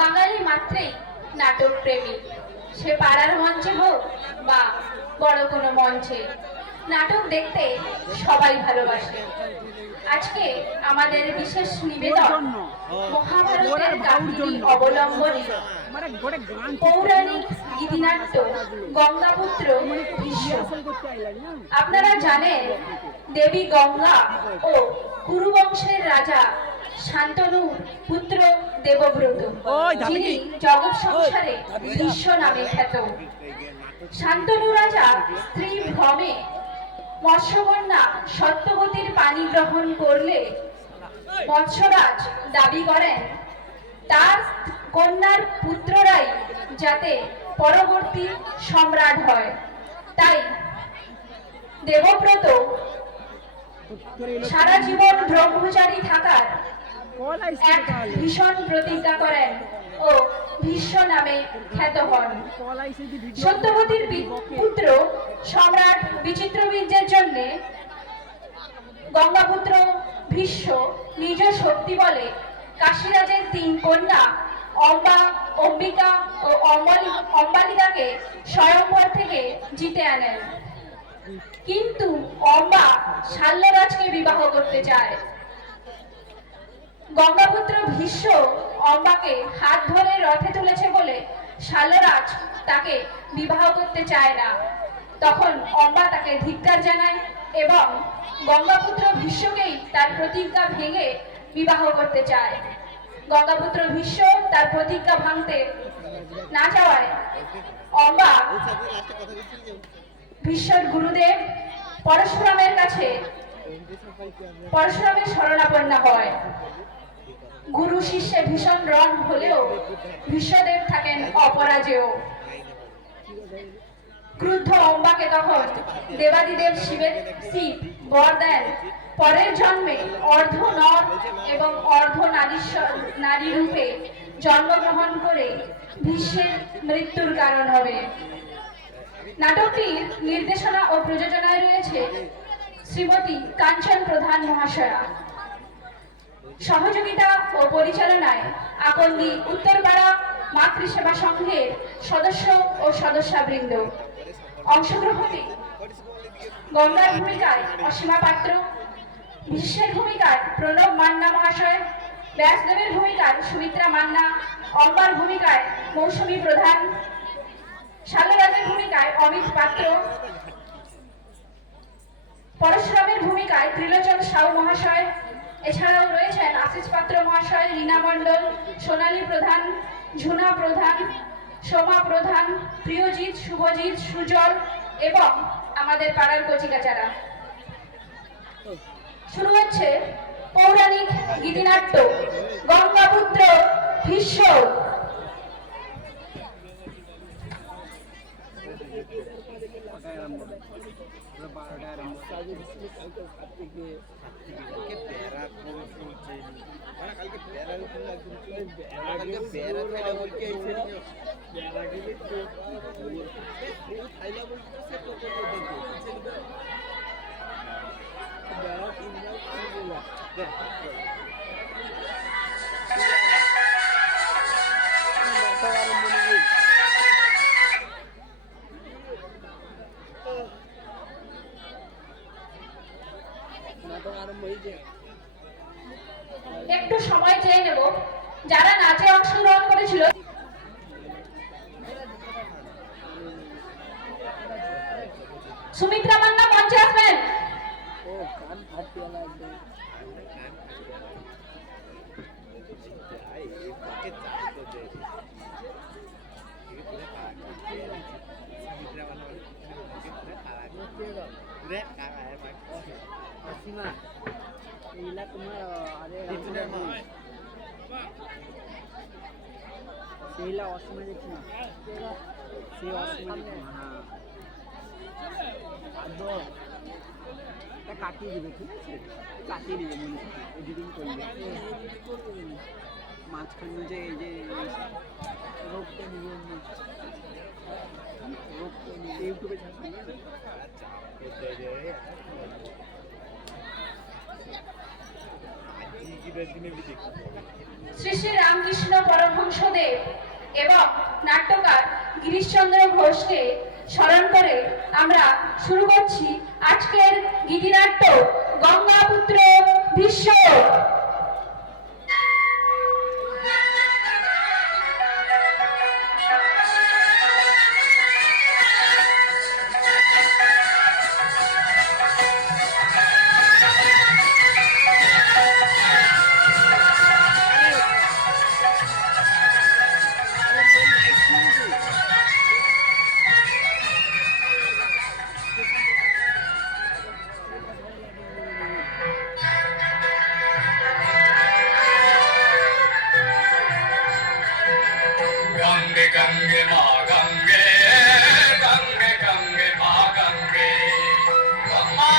বাঙালি মাত্রেই নাটক প্রেমী, সে পাড়ার মঞ্চে হোক বা বড় কোনো মঞ্চে, নাটক দেখতে সবাই ভালোবাসে। আজকে আমাদের বিশেষ নিবেদন মহাভারতের কাহিনী অবলম্বনে পৌরাণিক গীতিনাট্য গঙ্গাপুত্র ভীষ্ম। আপনারা জানেন দেবী গঙ্গা ও কুরুবংশের রাজা শান্তনুর পুত্র দেবব্রত, যিনি জগৎ সংসারে ভীষ্ম নামে খ্যাত। শান্তনু রাজা স্ত্রী ভ্রমে মৎস্যকন্যা সত্যবতীর পানি গ্রহণ করলে মৎস্যরাজ দাবি করেন তার কন্যার পুত্ররাই যাতে পরবর্তী সম্রাট হয়। তাই দেবব্রত সারা জীবন ব্রহ্মচারী থাকার এক ভীষণ প্রতিজ্ঞা করেন ও ভীষ্ম নামে খ্যাত হন। সত্যবতীর পুত্র সম্রাট বিচিত্রবীর্যের জন্য গঙ্গাপুত্র ভীষ্ম নিজ শক্তি বলে কাশীরাজের ৩ কন্যা অম্বা, অম্বিকা ও অম্বালিকাকে স্বয়ংবর থেকে জিতে আনেন। কিন্তু অম্বা শাল্যরাজকে বিবাহ করতে চায়। গঙ্গাপুত্র ভীষ্ম অম্বাকে হাত ধরে রথে তুলেছে বলে শাল্যরাজ তাকে বিবাহ করতে চায় না। তখন অম্বা তাকে ধিক্কার জানায় এবং গঙ্গাপুত্র ভীষ্মকেই তার প্রতিজ্ঞা ভেঙে বিবাহ করতে চায়। গঙ্গাপুত্র ভীষ্ম তার প্রতিজ্ঞা ভাঙতে না চাওয়ায় অম্বা ভীষ্মর গুরুদেব পরশুরামের কাছে পরশুরামের শরণাপন্না হয়। গুরু শিষ্যে ভীষণ রণ হলেও ভীষ্মদেব থাকেন অপরাজেয়। ক্রুদ্ধ অম্বাকে তখন দেবাদিদেব শিব বর দেন পরের জন্মে অর্ধ নর এবং অর্ধ নারী রূপে জন্মগ্রহণ করে ভীষ্মের মৃত্যুর কারণ হবে। নাটকটির নির্দেশনা ও প্রযোজনায় রয়েছে শ্রীমতী কাঞ্চন প্রধান মহাশয়া। সহযোগিতা ও পরিচালনায় আকন্দি উত্তরপাড়া মাতৃসেবা সংঘের সদস্য ও সদস্যবৃন্দ। অংশগ্রহণে গঙ্গার ভূমিকায় অসীমা পাত্র, ভীষ্মের ভূমিকায় প্রণব মান্না মহাশয়, ব্যাসদেবের ভূমিকায় সুমিত্রা মান্না, অম্বার ভূমিকায় মৌসুমী প্রধান, শাল্যরাজের ভূমিকায় অমিত পাত্র, পরশুরামের ভূমিকায় ত্রিলোচন সাউ মহাশয়। এছাড়াও রয়েছেন আশিস পাত্র মহাশয়, রীনা মণ্ডল, সোনালী প্রধান, ঝুনা প্রধান, সোমা প্রধান, প্রিয়জিৎ, শুভজিৎ, সুজল এবং আমাদের পাড়ার কচিকাচারা। শুরু হচ্ছে পৌরাণিক গীতিনাট্য গঙ্গাপুত্র ভীষ্ম। একটু সময় চেয়ে নেব। যারা নাচে অংশগ্রহণ করেছিল সুমিত্রা মান্না মঞ্চে আসবেন। কাটিয়ে দিবে, ঠিক আছে, কাটিয়ে দিবে এডিটিং করলে মাঝখানে যে এই যে রোগটা নিয়ে ইউটিউবে ছাড়বে। আচ্ছা শ্রী শ্রী রামকৃষ্ণ পরমহংসদেব এবং নাট্যকার গিরিশচন্দ্র ঘোষকে স্মরণ করে আমরা শুরু করছি আজকের গীতিনাট্য গঙ্গাপুত্র ভীষ্ম। गंगे गंगे माँ गंगे गंगे गंगे माँ गंगे गंगा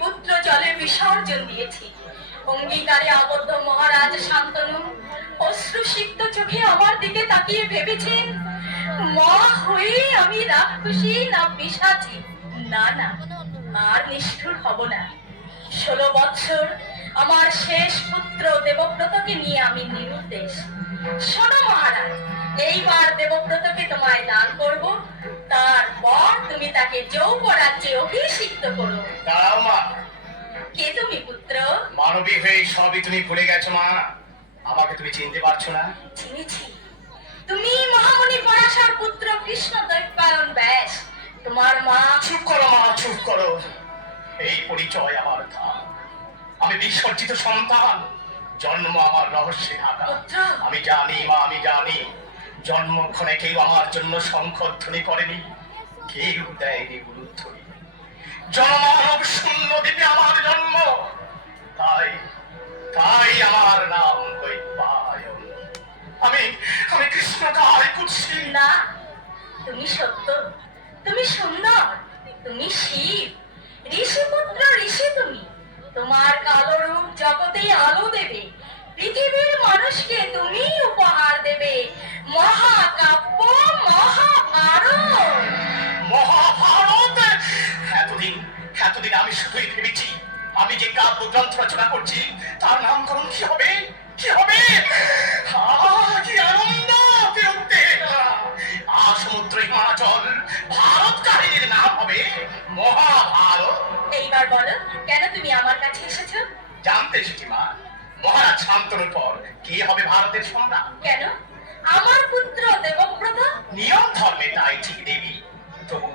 পুত্র জলে বিসর্জন দিয়েছি। অঙ্গীকারে আবদ্ধ মহারাজ শান্তনু অশ্রুসিক্ত চোখে আমার দিকে তাকিয়ে ভেবেছেন মা হয়ে আমি রাক্ষসী না পিশাচী। না না, আর নিষ্ঠুর হব না। 16 বৎসর আমার শেষ পুত্র দেবব্রতকে নিয়ে আমি নিরুদ্দেশ। শোনো মহারাজ, এইবার দেবব্রতকে তোমায় দান করব, তারপর তুমি তাকে যৌবরাজ্যে অভিষিক্ত করো। দাঁড়াও মা, কে তুমি পুত্র? মানবী হয়ে সবই তুমি ভুলে গেছো মা। আমাকে তুমি চিনতে পারছো না? চিনেছি, তুমি মহামুনি পরাশর পুত্র কৃষ্ণ দৈপায়ন ব্যাস। তোমার মা। চুপ করো মা, চুপ করো। এই পরিচয় আমার থাক। আমি বিসর্জিত সন্তান, জন্ম আমার রহস্যে ঢাকা। পুত্র। আমি জানি মা, আমি জানি জন্মক্ষণে কেউ আমার জন্য শঙ্খধ্বনি করেনি, কেউ দেয়নি গুরুধ্বনি। জনমানব শূন্য দ্বীপে আমার জন্ম, তাই তাই আমার নাম দৈপায়ন। আমি আমি কৃষ্ণকায় কুৎসি। না, তুমি সত্য, তুমি সুন্দর, তুমি শিব, ঋষিপুত্র ঋষি তুমি। তোমার কালো রূপ জগতে আলো দেবে, পৃথিবীর মানুষকে তুমি উপহার দেবে মহাকাব্য মহাভারত। মহাভারত! এতদিন আমি শুধুই ভেবেছি আমি যে কাব্য গ্রন্থ রচনা করছি তার নামকরণ কি হবে, কি হবে। কি আনন্দ, কি উত্তেজনা! সমুদ্র হিমাচল ভারত কাহিনীর নাম হবে মহাভারত। এইবার বলো, কেন তুমি আমার কাছে এসেছো? জানতে এসেছি মা, মহারাজ শান্তনুর পর কে হবে ভারতের সম্রাট। কেন? আমার পুত্র দেবব্রত। নিয়ম ধর্মে তাই ঠিক দেবী, তবু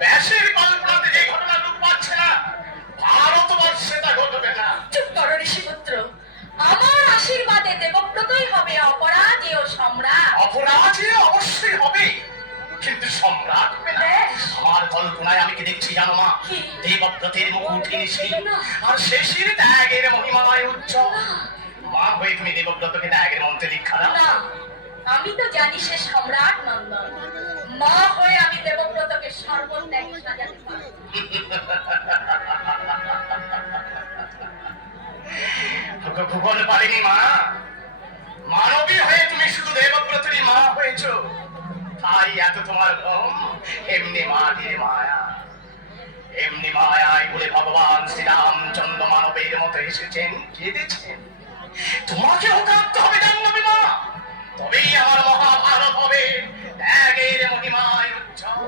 ব্যাসের কল্পনাতে যে ঘটনা রূপ পাচ্ছে না, ভারতবর্ষে তা ঘটবে না। চুপ করো ঋষিপুত্র, আমার আশীর্বাদে দেবব্রতই হবে অপরাজেয় সম্রাট। অপরাধী অবশ্যই হবে, কিন্তু সম্রাট হবে না। বেশ। আমার কল্পনায় আমি কি দেখছি জানো মা? কি? দেবব্রতের মুকুট নিশি, না। আর শেষের ত্যাগের মহিমায় উজ্জ্বল। মা হয়ে তুমি দেবব্রতকে ত্যাগের মন্ত্রে দীক্ষা দাও। না, আমি তো জানি সে সম্রাট নন্দন। মা হয়ে আমি দেবব্রতকে সর্বত্যাগী সাজাতে পারি। ভুবন পারেনি মা, মানবী হয়ে তুমি শুধু দেবব্রতেরই মা হয়েছো, তাই এত তোমার ভ্রম। এমনি মাটির মায়া, এমনি মায়ায় বলে ভগবান শ্রীরামচন্দ্র মানবের মতো এসেছেন, কেঁদেছেন। তোমাকেও কাঁদতে হবে জাহ্নবী মা, তবেই আমার মহাভারত হবে ত্যাগের মহিমায় উজ্জ্বল।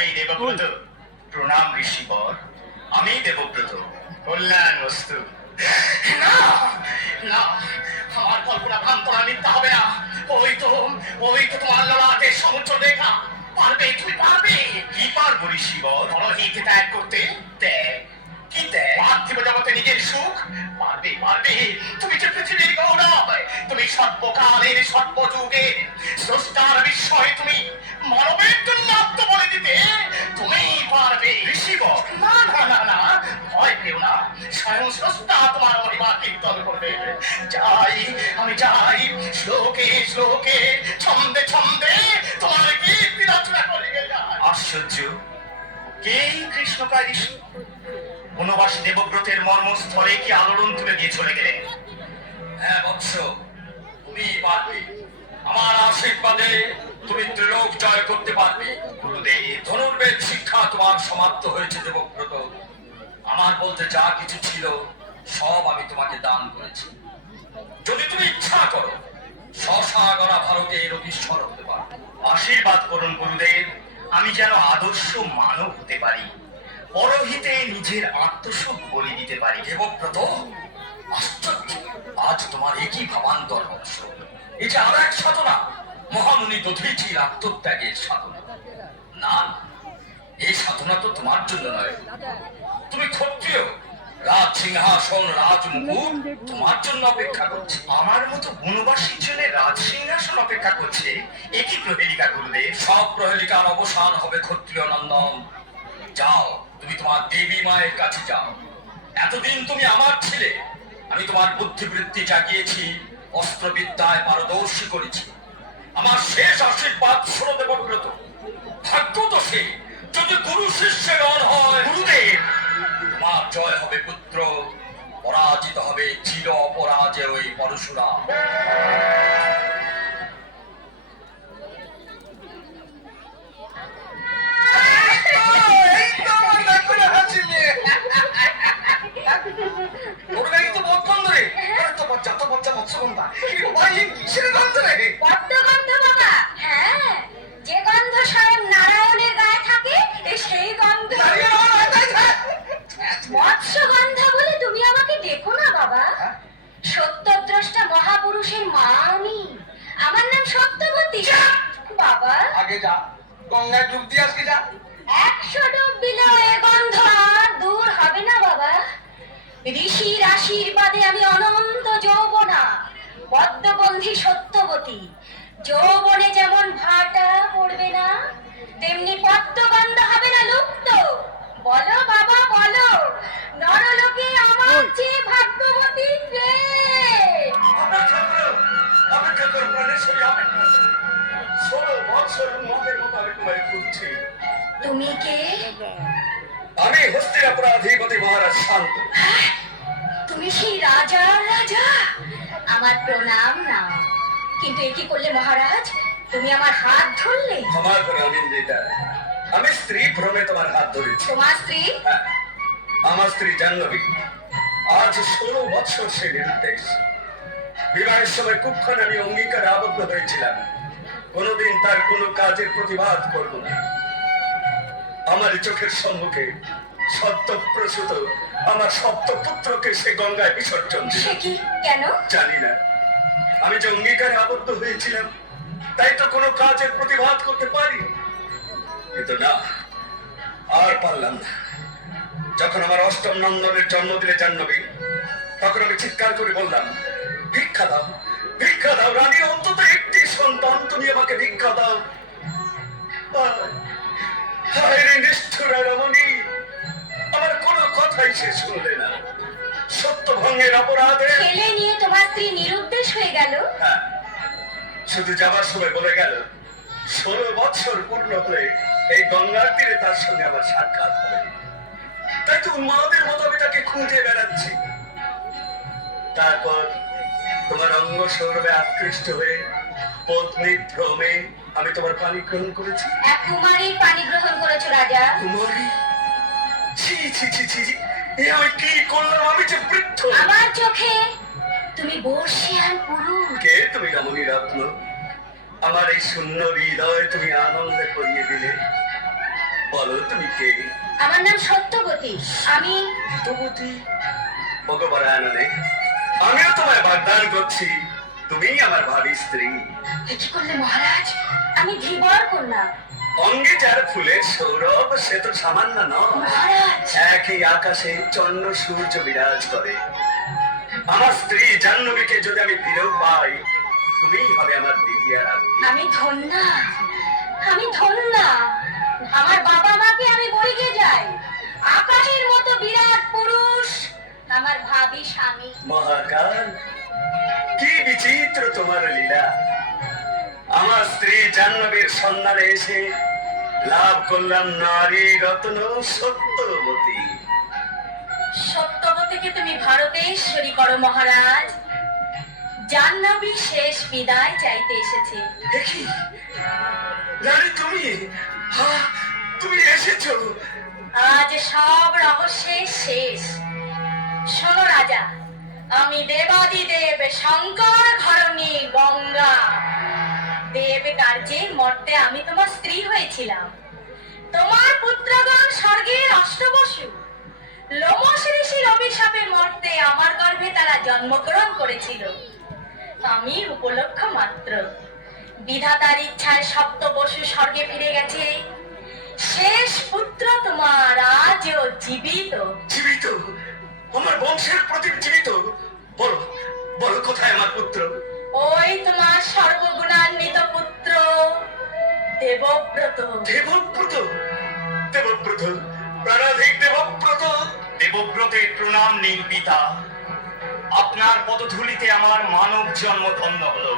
এই দেবব্রত, প্রণাম ঋষিবর। আমি দেবব্রত, কল্যাণ বস্তু। না না, আমার কল্পনা ভ্রান্তরা মিথ্যা হবে না। ওই তো তোমার ললাটে সমুদ্র রেখা। পারবে, তুমি পারবে। কি পারবো ঋষিবর? পরহিত ত্যাগ করতে। ত্যাগ? কি ত্যাগ? পার্থিব জগতে নিজের সুখ। পারবে পারবে। তুমি যে পৃথিবীর গৌরব, তুমি সর্বকালের সর্বযুগের স্রষ্টার বিস্ময়, তুমি মানবের জন্য আত্ম বলে দিতে তুমি পারবে ঋষিবর। না না না না, ভয় পেও না। স্বয়ং স্রষ্টা তোমার মহিমা কীর্তন করবে। যাই, আমি যাই, শ্লোকে শ্লোকে ছন্দে ছন্দে তোমার গীত রচনা করে যাই। আশ্চর্য, কে কৃষ্ণকায় ঋষি? বনবাসী দেবব্রতের মর্মস্থলে কি আলোড়ন তুলে দিয়ে চলে গেলেন। হ্যাঁ বৎস, তুমি পারবে। আমার আশীর্বাদে তুমি ত্রিলোক জয় করতে পারবে। গুরুদেব, ধনুর্বেদ শিক্ষা তোমার সমাপ্ত হয়েছে দেবব্রত। আমার বলতে যা কিছু ছিল সব আমি তোমাকে দান করেছি। যদি তুমি ইচ্ছা করো, শশাগরা ভারতের অধীশ্বর হতে পারো। আশীর্বাদ করুন গুরুদেব, আমি যেন আদর্শ মানব হতে পারি, পরহিতে নিজের আত্মসুখ বলি দিতে পারি। দেবব্রত, আশ্চর্য, আজ তোমার একই ভাবান্তর বৎস। এটা আর এক সাধনা, মহামুনি দধীচির আত্মত্যাগের সাধনা। না, এই সাধনা তো তোমার জন্য নয়। তুমি ক্ষত্রিয়, রাজ সিংহাসন রাজমুকুট তোমার জন্য অপেক্ষা করছে। আমার মতো বনবাসীর জন্য রাজ সিংহাসন অপেক্ষা করছে, একই প্রহেলিকা গুরুদেব। সব প্রহেলিকার অবসান হবে ক্ষত্রিয় নন্দন। যাও, তুমি তোমার দেবী মায়ের কাছে যাও। এতদিন তুমি আমার ছিলে, আমি তোমার বুদ্ধিবৃত্তি জাগিয়েছি, অস্ত্রবিদ্যায় পারদর্শী করেছি। আমার শেষ আশীর্বাদ শোনো দেবব্রত, ভাগ্য তো সে যদি গুরু শিষ্যের রণ হয়। গুরুদেব, তোমার জয় হবে পুত্র, পরাজিত হবে চির অপরাজেয় ওই পরশুরাম। পদ্মগন্ধ বাবা, হ্যাঁ, যে গন্ধ স্বয়ং নারায়ণের গায়ে থাকে, সেই গন্ধ। মৎস্যগন্ধ বলে তুমি আমাকে দেখো না বাবা। সত্যদ্রষ্টা মহাপুরুষের মা আমি। আমার নাম সত্যবতী বাবা। আগে যা, গঙ্গায় ডুব দিয়ে আজকে যা। 100 ডুব দিলেও এ গন্ধ আর দূর হবে না বাবা। ঋষির আশীর্বাদে আমি অনন্ত যৌবনা, পদ্মগন্ধী সত্যবতী। যৌবনে যেমন ভাটা পড়বে না, তেমনি পদ্মগন্ধ হবে না লুপ্ত। বলো বাবা বলো, নরলোকে আমার চেয়ে ভাগ্যবতী কে? অপেক্ষা করো প্রাণেশ্বরী, অপেক্ষা করো। 16 বছর মদের মতো আমি তোমায় খুঁজছি। তুমি কে? আমি হস্তিনাপুর অধিপতি মহারাজ শান্ত। তুমি সেই রাজার রাজা? আমার প্রণাম না, কিন্তু এ কি করলে মহারাজ? তুমি আমার হাত ধরলে। ক্ষমা করে অনিন্দিতা, আমি স্ত্রী ভ্রমে তোমার হাত ধরেছি। তোমার স্ত্রী? হ্যাঁ, আমার স্ত্রী জাহ্নবী। আজ 16 বছর সে নিরুদ্দেশ। বিবাহের সময় কুক্ষণ আমি অঙ্গীকারে আবদ্ধ হয়েছিলাম, কোনোদিন তার কোনো কাজের প্রতিবাদ করব না। আমার চোখের সম্মুখে সত্য প্রসূত আমার সপ্ত পুত্রকে সে গঙ্গায় বিসর্জন দিল। সে কি? কেন? জানি না, আমি যে অঙ্গীকারে আবদ্ধ হয়েছিলাম তাই তো কোনো কাজের প্রতিবাদ করতে পারি, কিন্তু না, আর পারলাম না। যখন আমার অষ্টম নন্দনের জন্ম দিলে জাহ্নবী, তখন আমি চিৎকার করে বললাম, ভিক্ষা দাও, ভিক্ষা দাও রানী, অন্তত একটি সন্তান তুমি আমাকে ভিক্ষা দাও। হায় রে নিষ্ঠুরা রমণী, আমার কোনো কথাই সে শুনলে না। সত্য ভঙ্গের অপরাধে ছেলে নিয়ে তোমার স্ত্রী নিরুদ্দেশ হয়ে গেল। হ্যাঁ, শুধু যাবার সময় বলে গেল 16 বছর পূর্ণ হলে এই গঙ্গার তীরে তার সঙ্গে আমার সাক্ষাৎ হবে। তাই তো উন্মাদের মতো আমি তাকে খুঁজে বেড়াচ্ছি। তারপর তোমার অঙ্গ সৌরভে আকৃষ্ট হয়ে পত্নী ভ্রমে আমি তোমার পানি গ্রহণ করেছি। এক কুমারীর পানি গ্রহণ করেছো রাজা। কুমারী? ছি ছি ছি ছি, এ আমি কি করলাম? আমি যে বৃদ্ধ। আমার চোখে তুমি বর্ষিয়ান পুরুষ। কে তুমি রমণী রত্ন? আমার এই শূন্য হৃদয় তুমি আনন্দে করিয়ে দিলে। বলো তুমি কে? আমার নাম সত্যবতী। আমি সত্যবতী? ভগবানে, আমিও তোমায় বাগদান করছি, তুমি আমার ভাবি স্ত্রী। এ কি করলে মহারাজ? আমি ধীবর কন্যা। অঙ্গে যার ফুলের সৌরভ সে তো সামান্য নয়। মহারাজ একই আকাশে চন্দ্র সূর্য বিরাজ করে। আমার স্ত্রী জাহ্নবীকে যদি আমি ফিরেও পাই, তুমিই হবে আমার দ্বিতীয় রাজ্ঞী। আমি ধন্যা, আমি ধন্যা। আমার বাবা মাকে আমি বলিকে যাই, আকাশের মতো বিরাট পুরুষ আমার ভাবি স্বামী। মহাকাল, কি বিচিত্র তোমার লীলা! আমার স্ত্রী জাহ্নবীর সন্ধানে এসে লাভ করলাম নারী রত্ন সত্যবতী। সত্যবতীকে তুমি ভারতেশ্বরী করো মহারাজ। জাহ্নবী শেষ বিদায় চাইতে এসেছে। দেখি রানী, তুমি তুমি এসেছো। আজ সব রহস্যের শেষ। শোনো রাজা, আমি দেবাদিদেব শঙ্কর ঘরণী গঙ্গা। দেব কার্যে মর্তে আমি তোমার স্ত্রী হয়েছিলাম। তোমার পুত্রগণ স্বর্গের অষ্টবসু। লোমশ ঋষির অভিশাপে মর্তে আমার গর্ভে তারা জন্মগ্রহণ করেছিল। আমি উপলক্ষ মাত্র। বিধাতার ইচ্ছায় সপ্তবসু স্বর্গে ফিরে গেছে। শেষ পুত্র তোমার আজও জীবিত। জীবিত? আমার বংশের প্রদীপ জীবিত? বলো বলো, কোথায় আমার পুত্র? ওই তোমার সর্বগুণান্বিত পুত্র দেবব্রত। দেবব্রত? দেবব্রত, প্রাণাধিক দেবব্রত। দেবব্রতের প্রণাম নিন পিতা। আপনার পদধূলিতে আমার মানব জন্ম ধন্য হলো।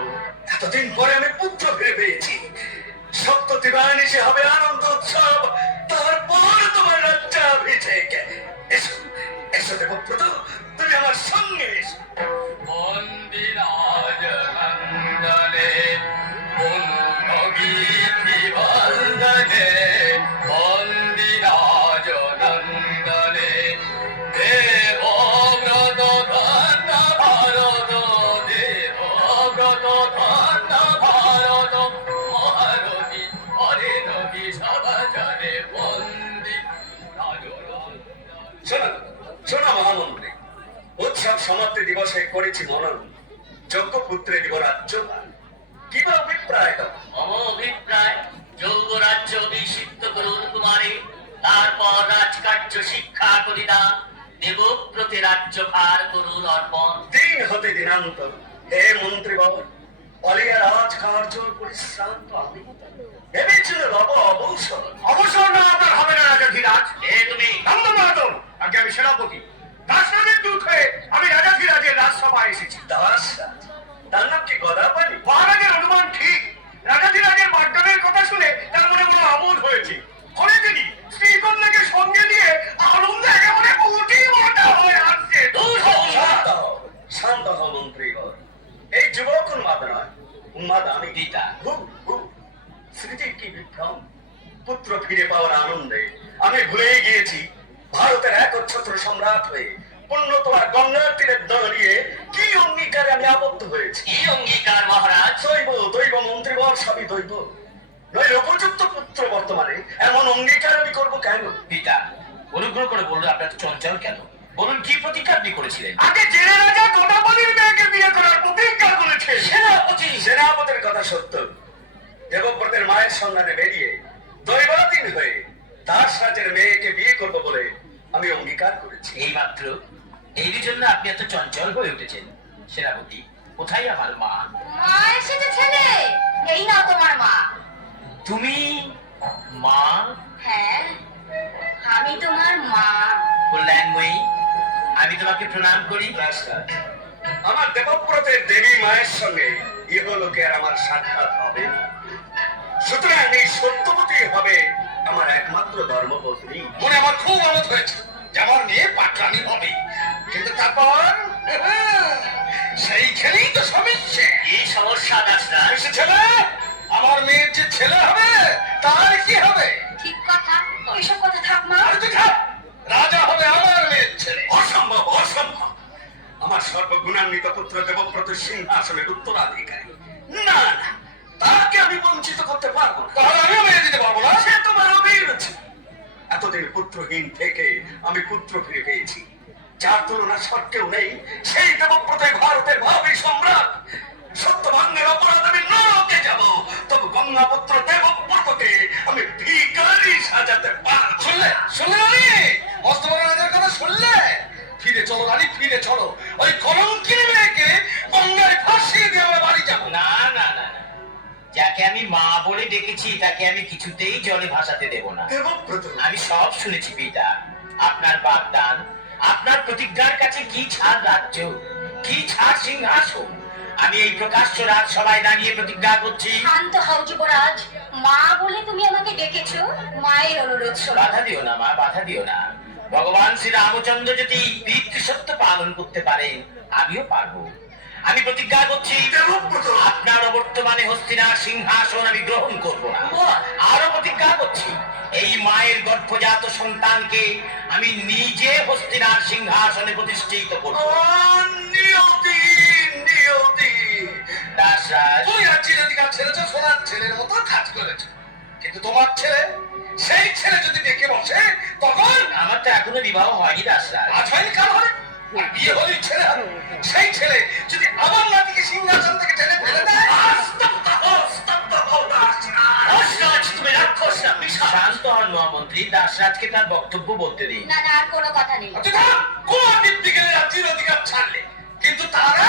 এতদিন পরে আমি পুত্র ফিরে পেয়েছি। সপ্ত দিবানিশে হবে আনন্দ উৎসব, তারপর তোমার রাজ্যাভিষেক। এসো এসো দেবব্রত, তুমি আমার সঙ্গে এসো। বন্দিরাজ নন্দনে পুণ্যগীতি বন্দনে, বন্দিরাজ নন্দনে দেবব্রত ধন্য ভারত, দেবব্রত ধন্য ভারত। মহারথী হরে নবী সভাজনে বন্দি শোনো শোনো মহামন্ত্রী, উৎসব সমাপ্তি দিবসে করেছি মনন, যোগ্য পুত্রে দিব রাজ্যভার। কিবা অভিপ্রায় দাও? মম অভিপ্রায়, যৌগ রাজ্য অভিষিক্ত করুন কুমারে, তারপর রাজকার্য শিক্ষা করিদান, দেবব্রতে রাজ্যভার করুন অর্পণ। দিন হতে দিনান্ত, হে মন্ত্রীবর, অলিয়া রাজকার্য পরিশ্রান্ত আমি ভেবেছিল লব অবসর। অবসর না আপনার হবে না রাজাধিরাজ। এ তুমি ধন্যবাদ। আগে আমি সেনাপতি দাসরাজের দূত হয়ে আমি রাজাধিরাজের রাজসভায় এসেছি। দাসরাজ? তার নাম কি গদাপালি? মহারাজের অনুমান ঠিক। রাজাধিরাজের বাগদানের কথা শুনে তার মনে বড় আমোদ হয়েছে। ফলে তিনি স্ত্রী কন্যাকে সঙ্গে নিয়ে আনন্দে একেবারে কোটি মোটা হয়ে আসছে। শান্ত হও, শান্ত হও মন্ত্রীবর। এই যুবক উন্মাদ নয়, উন্মাদ আমি। পিতা। স্মৃতির কি বিভ্রম! পুত্র ফিরে পাওয়ার আনন্দে আমি ভুলেই গিয়েছি ভারতের একচ্ছত্র সম্রাট হয়ে পুণ্য তোমার গঙ্গার তীরে দাঁড়িয়ে কি অঙ্গীকারে আমি আবদ্ধ হয়েছি। কি অঙ্গীকার মহারাজ? দৈব দৈব মন্ত্রীবর, সবই দৈব। নইলে উপযুক্ত পুত্র বর্তমানে এমন অঙ্গীকার আমি করবো কেন? পিতা, অনুগ্রহ করে বলুন আপনার চঞ্চল কেন? বলুন কি প্রতিজ্ঞা আপনি করেছিলেন? আগে জেনে রাজা গদাপালির মেয়েকে বিয়ে করার প্রতিজ্ঞা করেছে। সেনাপতি! সেনাপতির কথা সত্য। দেবব্রতের মায়ের সন্ধানে বেরিয়ে দৈবাধীন হয়ে দাসরাজের মেয়েকে বিয়ে করবো বলে আমি অঙ্গীকার করেছি। এই মাত্র? এই জন্য আপনি এত চঞ্চল হয়ে উঠেছেন। সেনাপতি, কোথায় আমার মা? মা এসেছে ছেলে, এই না তোমার মা। তুমি মা? হ্যাঁ, আমি তোমার মা। কল্যাণময়ী, আমি তোমাকে প্রণাম করি। দাসরাজ, আমার দেবব্রতের দেবী মায়ের সঙ্গে ইহলোকে আর আমার সাক্ষাৎ হবে না। সুতরাং এই সত্যবতী হবে আমার একমাত্র ধর্মপত্নী। মনে আমার খুব আনন্দ হয়েছে যে আমার মেয়ে পাটরানি হবে, কিন্তু তারপর সেইখানেই তো সমস্যা। কি সমস্যা দাসরাজ? ছেলে, আমার মেয়ের যে ছেলে হবে তার কি হবে? ঠিক কথা, ওইসব কথা থাক মা। আর তুই থাক, রাজা হবে আমার মেয়ের ছেলে। অসম্ভব, অসম্ভব। আমার সর্বগুণান্বিত পুত্র দেবব্রত সিংহাসনের উত্তরাধিকারী। না না, তাকে আমি বঞ্চিত করতে পারবো না। তাহলে আমিও মেয়ে দিতে পারবো না। সে তোমার অভিরুচি। এতদিন পুত্রহীন থেকে আমি পুত্র ফিরে পেয়েছি, যার তুলনা সত্ত্বেও নেই সেই দেবব্রতে ভারতের ভাবী সম্রাট। সত্যভাঙ্গের অপরাধ আমি নরকে যাব, তবে গঙ্গাপুত্র দেবব্রতকে আমি ভিখারি সাজাতে পারবো। শুনলে শুনলে রানী, মস্ত বড় রাজার কথা শুনলে? ফিরে চলো রানী, ফিরে চলো। ওই কলঙ্কিনী মেয়েকে গঙ্গায় ভাসিয়ে দিয়ে আমরা বাড়ি যাবো। না না না না, যাকে আমি মা বলে ডেকেছি তাকে আমি কিছুতেই জলে ভাসাতে দেব না। দেবব্রত, আমি সব শুনেছি পিতা, আপনার বাগদান, আপনার প্রতিজ্ঞার কাছে কি ছাড় রাজ্য, কি ছাড় সিংহাসন। আমি এই প্রকাশ্য রাজসভায় দাঁড়িয়ে প্রতিজ্ঞা করছি। শান্ত হও যুবরাজ, মা বলে তুমি আমাকে ডেকেছো, মায়ের অনুরোধ শোনো। বাধা দিও না মা, বাধা দিও না। ভগবান শ্রী রামচন্দ্র যদি পিতৃসত্য পালন করতে পারেন, আমিও পারবো। আমি প্রতিজ্ঞা করছি দেবব্রত, আপনার অবর্তমানে হস্তিনার সিংহাসন আমি গ্রহণ করব না। আরো প্রতিজ্ঞা করছি এই মায়ের গর্ভজাত সন্তানকে আমি নিজে হস্তিনার সিংহাসনে প্রতিষ্ঠিত করব। নিয়তি নিয়তি। দাসরাজ, তুমি আর চিরদিকার ছেড়েছো, সোনার ছেলের মতো কাজ করেছো, কিন্তু তোমার ছেলে, সেই ছেলে যদি দেখে বসে তখন আমার তো এখনো বিবাহ হয়নি দাসরাজ। আজ হয়নি, কাল হবে। আর বিয়ে হলেই ছেলে হবে। সেই ছেলে যদি আমার নাতিকে সিংহাসন থেকে টেনে ফেলে দেয়, দাসরাজ, তুমি রাক্ষস না পিশাচ। শান্ত হন মহামন্ত্রী, দাসরাজকে তার বক্তব্য বলতে দিন। না না, আর কোনো কথা নেই। অর্থাৎ কোন দিক গেলে চিরদিকার ছাড়লে, কিন্তু তারা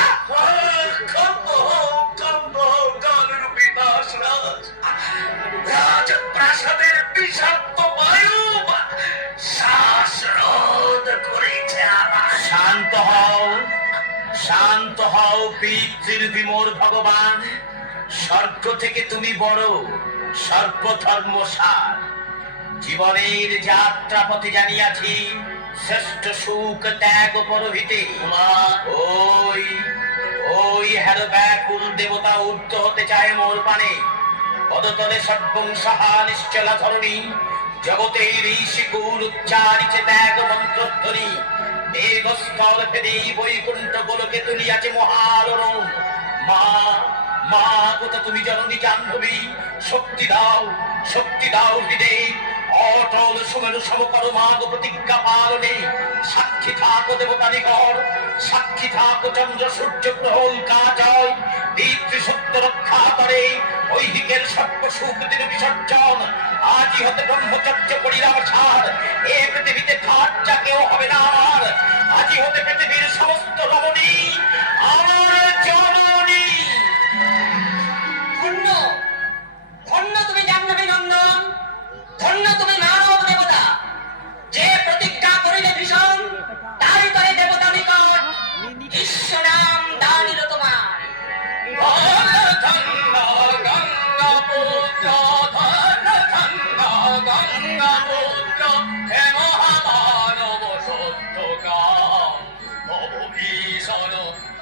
রাজপ্রাসাদের বিষাক্ত বায়ু শ্বাসরোধ করেছে আমার। শান্ত হও, শান্ত হও পিতৃর বিমোর ভগবান। স্বর্গ থেকে তুমি বড়, সর্বধর্ম সার। জীবনের যাত্রা পথে জানিয়াছি শ্রেষ্ঠ সুখ ত্যাগ পরহিতে। ওই ওই হ্যারো ব্যাকুল দেবতা উদ্ধ হতে চায় মোর পানে। পদতলে সর্বংসাহা নিশ্চলা ধরণী, জগতের ঋষিকুল উচ্চারিছে ত্যাগ মন্ত্রধ্বনি। দেবস্থল ফেরি বৈকুণ্ঠ গোলকে তুলিয়াছে মহালরণ। মা মা কোথা তুমি জননী জাহ্নবী, শক্তি দাও, শক্তি দাও হৃদে। অটল সুমেরু সমকর মাগ প্রতিজ্ঞা পালনে। সাক্ষী থাকো দেবতা নিকর, সাক্ষী থাকো চন্দ্র সূর্য গ্রহণ কাজয়। পিতৃ সত্য রক্ষা করে ঐহিকের সর্ব সুখ দিন বিসর্জন। আজই হতে ব্রহ্মচর্য করিলাম ছাড়, এ পৃথিবীতে ঠাট যা কেউ হবে না আমার। আজই হতে পৃথিবীর সমস্ত রমণী আমার জননী। ধন্য ধন্য তুমি জাহ্নবী নন্দন, ধন্য তুমি মানব দেবতা। যে প্রতিজ্ঞা করিলে ভীষণ, তারই করে দেবতা নিকট ঈশ্বর নাম দানিল তোমার।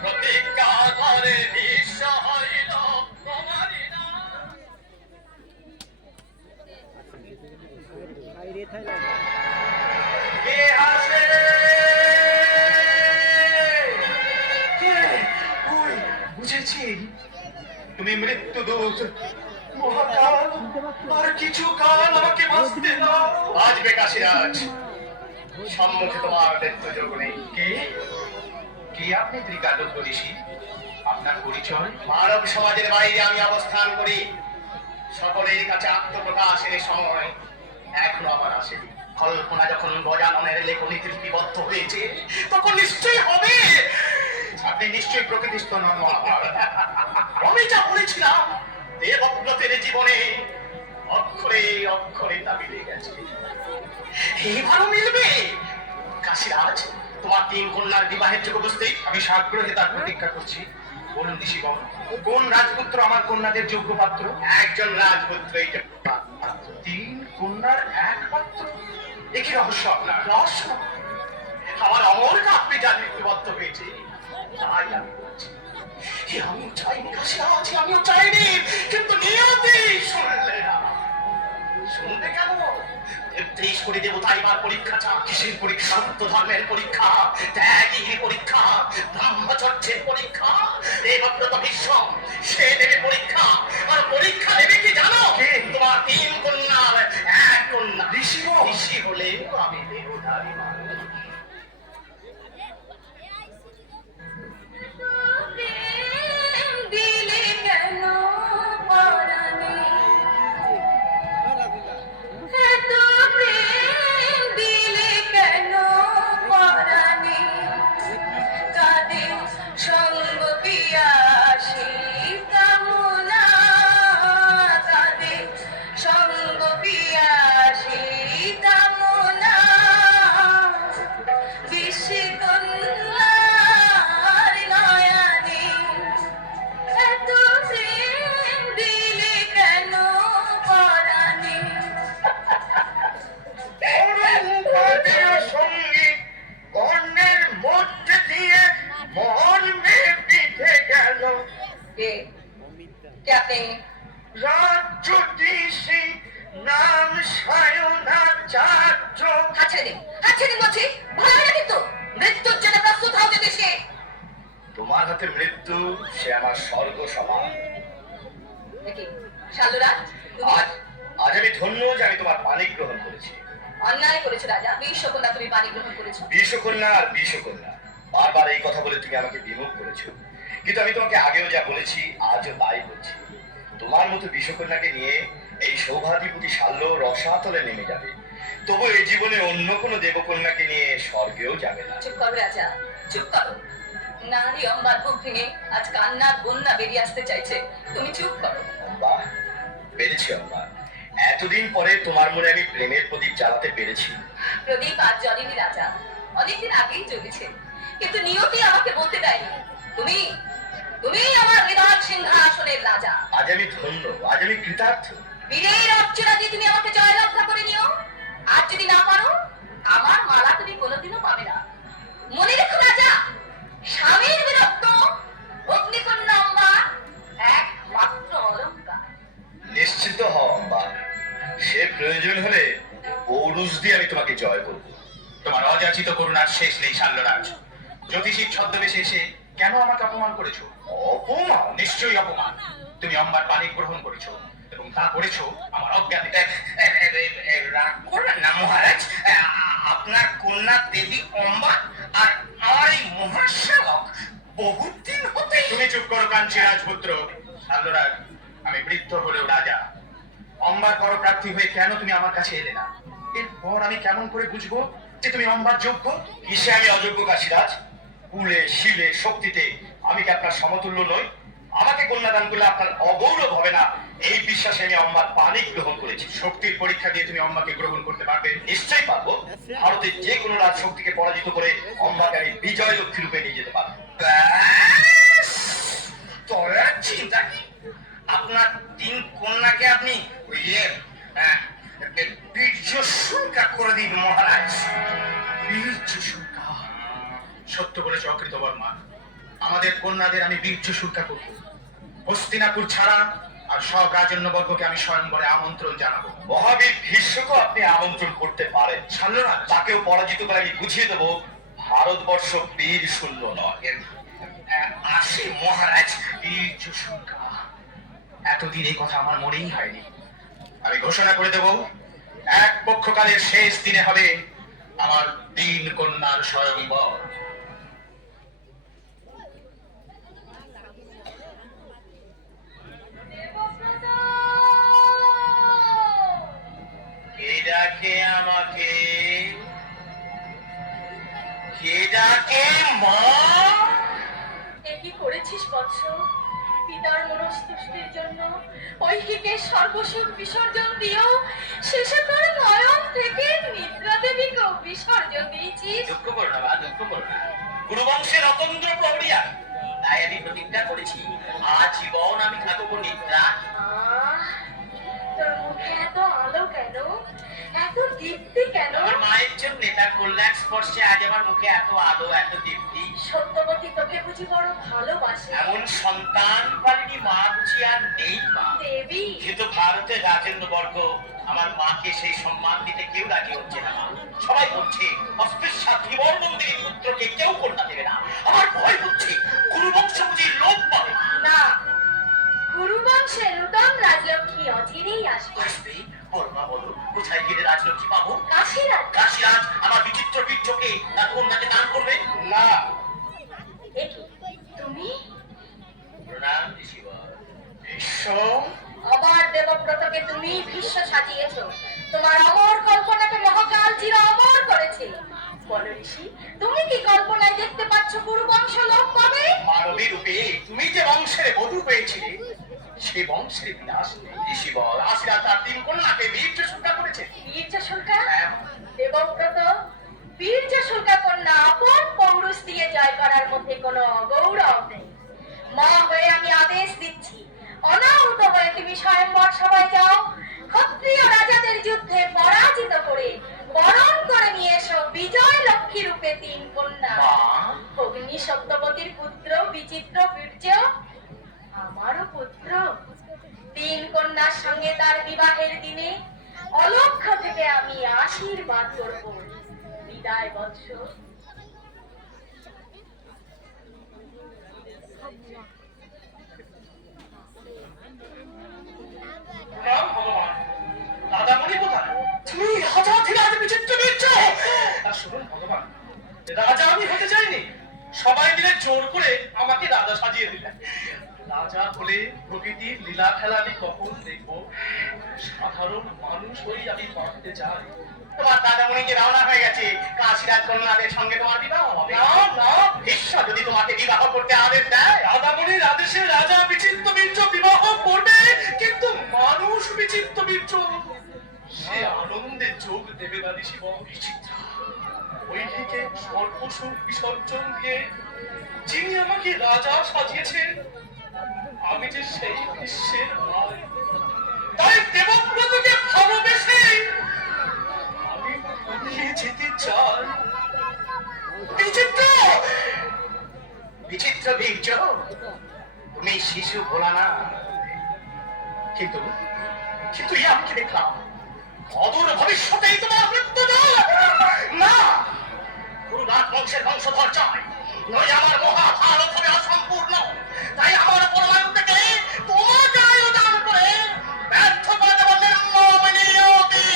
প্রতিজ্ঞা করে বিশ্ব হইল তোমারই নাম। কে আসে? কে? ওই, বুঝেছি, তুমি মৃত্যুদূত মহাকাল। আর কিছু কাল আমাকে বাঁচতে দাও। বাঁচবে কাশীরাজ, সম্মুখে তোমার মৃত্যুযোগ নেই। কে কে আপনি ত্রিকাটক ঋষি? আপনার পরিচয়? মানব সমাজের বাইরে আমি অবস্থান করি, সকলের কাছে আত্মপ্রকাশের সময় এখনো আমার আসেনি। কল্পনা যখন গজাননের লেখনীতে লিপিবদ্ধ হয়েছে, তখন নিশ্চয়ই হবে। আপনি নিশ্চয়ই প্রকৃতিস্থ নন মহাভারত। আমি যা বলেছিলাম দেবব্রতের জীবনে অক্ষরে অক্ষরে তা মিলে গেছে। এবারও মিলবে। কাশীরাজ, তোমার 3 কন্যার বিবাহের যোগ্য বুঝতেই আমি সাগ্রহে তার প্রতীক্ষা করছি। বলুন ঋষিগণ, কোন রাজপুত্র আমার কন্যাদের যোগ্য পাত্র? একজন রাজপুত্রই যোগ্য পাত্র। 3 কন্যার এক পাত্র? একই রহস্য আপনার। রহস্য? আমার অমর কাব্যে যা লিপিবদ্ধ হয়েছে তাই আমি বলছি। আমিও চাইনি কাশীরাজ, আমিও চাইনি, কিন্তু নিয়তি শুনলে না। শুনবে কেন? ৩৩ কোটি দেবতা এবার পরীক্ষা চান। কিসের পরীক্ষা? সত্য ধর্মের পরীক্ষা, ত্যাগীর পরীক্ষা, ব্রহ্মচর্যের পরীক্ষা। দেবব্রত ভীষ্ম সে দেবে পরীক্ষা। আর পরীক্ষা দেবে কি জানো? তোমার 3 কন্যার এক কন্যা। ঋষি হলে আমি দেহধারী মানুষ। দিলে কেন পরাণে এত প্রেম দিলে কেন পরাণে কাঁদে সঙ্গ পিয়াসী কামনা কাঁদে সঙ্গ পিয়াসী কামনা বিশ্বকন্যার নয়নে এত প্রেম দিলে কেন পরাণে সঙ্গীত বর্ণের মধ্যে দিয়ে মর্মে পিঠে গেল কে আপনি রাজ্যতীষী নাম সায়নাচার্য। হাতছে দিন বলছি ভালো হয় না কিন্তু মৃত্যুর জন্য প্রস্তুত হও যদি সে তোমার হাতে মৃত্যু, সে আমার স্বর্গ সমান। দেখি শালুরাজ তুমি আজ আজ আমি ধন্য যে আমি তোমার পানি গ্রহণ করেছি। অন্যায় করেছো রাজা, বিশ্বকন্যা তুমি পানি গ্রহণ করেছো। বিষকন্যা আর বিষকন্যা, বারবার এই কথা বলে তুমি আমাকে বিমুখ করেছো, কিন্তু আমি তোমাকে আগেও যা বলেছি আজও তাই বলছি। তোমার মতো বিষকন্যাকে নিয়ে এই সৌভাধিপতি শাল্য রসাতলে নেমে যাবে, তবু এই জীবনে অন্য কোনো দেবকন্যাকে নিয়ে স্বর্গেও যাবে না। চুপ করো রাজা, চুপ করো। নারী অম্বার বুক ভেঙে আজ কান্নার বন্যা বেরিয়ে আসতে চাইছে, তুমি চুপ করো। অম্বা, পেরেছি অম্বা, এতদিন পরে তোমার মনে আমি প্রেমের প্রদীপ জ্বালাতে পেরেছি। প্রদীপ আজ জ্বলেনি রাজা, অনেকদিন আগেই জ্বলেছে, কিন্তু নিয়তি আমাকে বলতে দেয়নি তুমি তুমি আমার হৃদয় সিংহাসনের রাজা। আজ আমি ধন্য, আজ আমি কৃতার্থ। বীরের অর্চনা দিয়ে তুমি আমাকে জয়রক্ষা করে নিও, আর যদি না পারো আমার মালা তুমি কোনোদিনও পাবে না। মনে রেখো রাজা, স্বামীর বিরক্ত অগ্নিকন্যা অম্বা একমাত্র অলঙ্কার। নিশ্চিত হও অম্বা, সে প্রয়োজন হলে পৌরুষ দিয়ে আমি তোমাকে জয় করবো। তোমার অযাচিত করুণার শেষ নেই শাল্যরাজ। জ্যোতিষীর ছদ্মবেশে এসে কেন আমাকে অপমান করেছো? অপমান? নিশ্চয়ই অপমান। তুমি অম্বার পানি গ্রহণ করেছো এবং তা করেছো আমার অজ্ঞাতে। রাগ করবেন না মহারাজ, আপনার কন্যা দেবী অম্বা আর আমার এই মহাশ্যালক বহুদিন হতে। তুমি চুপ করো কাঞ্চী রাজপুত্র। শাল্যরাজ, আমি বৃদ্ধ হলেও রাজা। অম্বার পরপ্রার্থী হয়ে কেন তুমি আমার কাছে এলে না? এরপর আমি কেমন করে বুঝবো যে তুমি অম্বার যোগ্য? কিসে আমি অযোগ্য কাশীরাজ? কুলে, শিলে, শক্তিতে আমি কি আপনার সমতুল্য নই? আমাকে কন্যাদান করলে আপনার অগৌরব হবে না, এই বিশ্বাসে আমি অম্বার পানি গ্রহণ করেছি। শক্তির পরীক্ষা দিয়ে তুমি অম্বাকে গ্রহণ করতে পারবে? নিশ্চয়ই পারবো। ভারতের যে কোনো রাজ শক্তিকে পরাজিত করে অম্বাকে আমি বিজয় লক্ষ্মী রূপে নিয়ে যেতে পারবো। ব্যাস, তবে আর চিন্তা কি? আপনার তিন কন্যাকে আপনি ওই বীর্য শুল্কা করে দিন মহারাজ। বীর্য শুল্কা? সত্য বলেছে অকৃতবর্মা, আমাদের কন্যাদের আমি বীর্য শুল্কা করবো। হস্তিনাপুর ছাড়া আর সব রাজন্যবর্গকে আমি স্বয়ংবরে আমন্ত্রণ জানাবো। মহাবীর ভীষ্মকে আপনি আমন্ত্রণ করতে পারেন। শাল্যরাজ, তাকেও পরাজিত করে আমি বুঝিয়ে দেবো ভারতবর্ষ বীর শূন্য নয়। আসে মহারাজ। বীর্য শুল্কা, এতদিন এই কথা আমার মনেই হয়নি। আমি ঘোষণা করে দেব, এক পক্ষকালের শেষ দিনে হবে আমার তিন কন্যার স্বয়ংবর। কে ডাকে আমাকে? কে ডাকে মা? এ কি করেছিস বৎস? পিতার মনস্তুষ্টির জন্য ঐহিকের সর্বসুখ বিসর্জন দিয়েও শেষে তোর নয়ন থেকে নিদ্রা দেবীকেও বিসর্জন দিয়েছিস। দুঃখ করো না মা, দুঃখ করো না। গুরুবংশের অতন্দ্র প্রহরী আমি, তাই আমি প্রতিজ্ঞা করেছি আজীবন আমি থাকবো নিদ্রা। তোর মুখে এত আলো কেন, এত দীপ্তি কেন? আমার মায়ের জন্য তার কল্যাণ স্পর্শে আজ আমার মুখে এত আলো, এত দীপ্তি। সত্যবতী তোকে বুঝি বড় ভালোবাসে। এমন সন্তান পালিনি মা বুঝি আর নেই মা। দেবী কিন্তু ভারতের রাজেন্দ্রবর্গ আমার মাকে সেই সম্মান দিতে কেউ রাজি হচ্ছে না। সবাই বলছে অস্পৃশ্যা ত্রিবর্ণন্দিনী পুত্রকে কেউ কন্যা দেবে না। আমার ভয় হচ্ছে গুরুবংশ বুঝি লোপ পাবে না, গুরুবংশে নূতন রাজলক্ষ্মী অচিরেই আসবে। আসবে। বল মা বলো, কোথায় গেলে রাজলক্ষ্মী পাবো? কাশীরাজ কাশী কাশীরাজ আমার বিচিত্র বীর্যকে তার কন্যাকে দান করবে না। এ কি, তুমি প্রণাম ঋষিবর। বিশ্ব আমার দেবব্রতকে তুমি ভীষ্ম সাজিয়েছো, তোমার অমর কল্পনাকে মহাকাল চির অমর করেছে। বলো ঋষি, তুমি কি কল্পনায় দেখতে পাচ্ছ গুরু বংশ লোপ পাবে? মানবী রূপে তুমি যে বংশের বধূ পেয়েছিলে সে বংশের বিনাশ নেই ঋষিবর। কাশীরাজ তার 3 কন্যাকে বীর্য শুদ্ধা করেছে। বীর্য শুল্কা দেবব্রত, বীর্য শুল্কা কন্যা আপন পৌরুষ দিয়ে জয় করার মধ্যে কোনো গৌরব নেই। মা হয়ে আমি আদেশ দিচ্ছি, অনাহুত হয়ে তুমি স্বয়ংবর সভায় যাও, ক্ষত্রিয় রাজাদের যুদ্ধে পরাজিত করে বরণ করে নিয়ে এসো বিজয় লক্ষ্মী রূপে 3 কন্যা। মা অগ্নি সপ্তপতির পুত্র বিচিত্র বীর্য আমারও পুত্র। 3 কন্যার সঙ্গে তার বিবাহের দিনে অলক্ষ্য থেকে আমি আশীর্বাদ করব। বিদায় বৎস। প্রণাম ভগবান। দাদামণি কোথায়? তুমি রাজাধিরাজ বিচিত্র বীর্য। শুনুন ভগবান, রাজা আমি হতে চাইনি, সবাই মিলে জোর করে আমাকে রাজা সাজিয়ে দিলেন। রাজা হলে প্রকৃতির লীলা খেলা আমি কখন দেখবো? সাধারণ মানুষ হয়ে আমি পারতে চাই। তোমার দাদামণি যে রওনা হয়ে গেছে, কাশীরাজ কন্যাদের সঙ্গে তোমার বিবাহ হবে। না না, ঈশ্বর যদি তোমাকে বিবাহ করতে আদেশ দেয়, দাদামণির আদেশে রাজা বিচিত্র বীর্য বিবাহ করবে, কিন্তু মানুষ বিচিত্র বীর্য সে আনন্দে যোগ দেবে না ঋষিবর। বিচিত্র ওইদিকে সর্বসুখ বিসর্জন দিয়ে যিনি আমাকে রাজা সাজিয়েছেন, আমি যে সেই বিশ্বের ভাই, তাই দেবব্রতকে ভালোবেসে আমি পালিয়ে যেতে চাই। বিচিত্র বিচিত্র বীর্য, তুমি শিশু ভোলা না, কিন্তু কিন্তু আমি কি দেখলাম অদূর ভবিষ্যতেই তোমার মৃত্যু না। গুরুনাথ বংশের বংশধর চাই, নই আমার মহাভারত হবে অসম্পূর্ণ। তাই আমার পরমায়ু থেকে তোমাকে আয়োজন করে ব্যর্থ করে দেব নির্মমনিয়তি।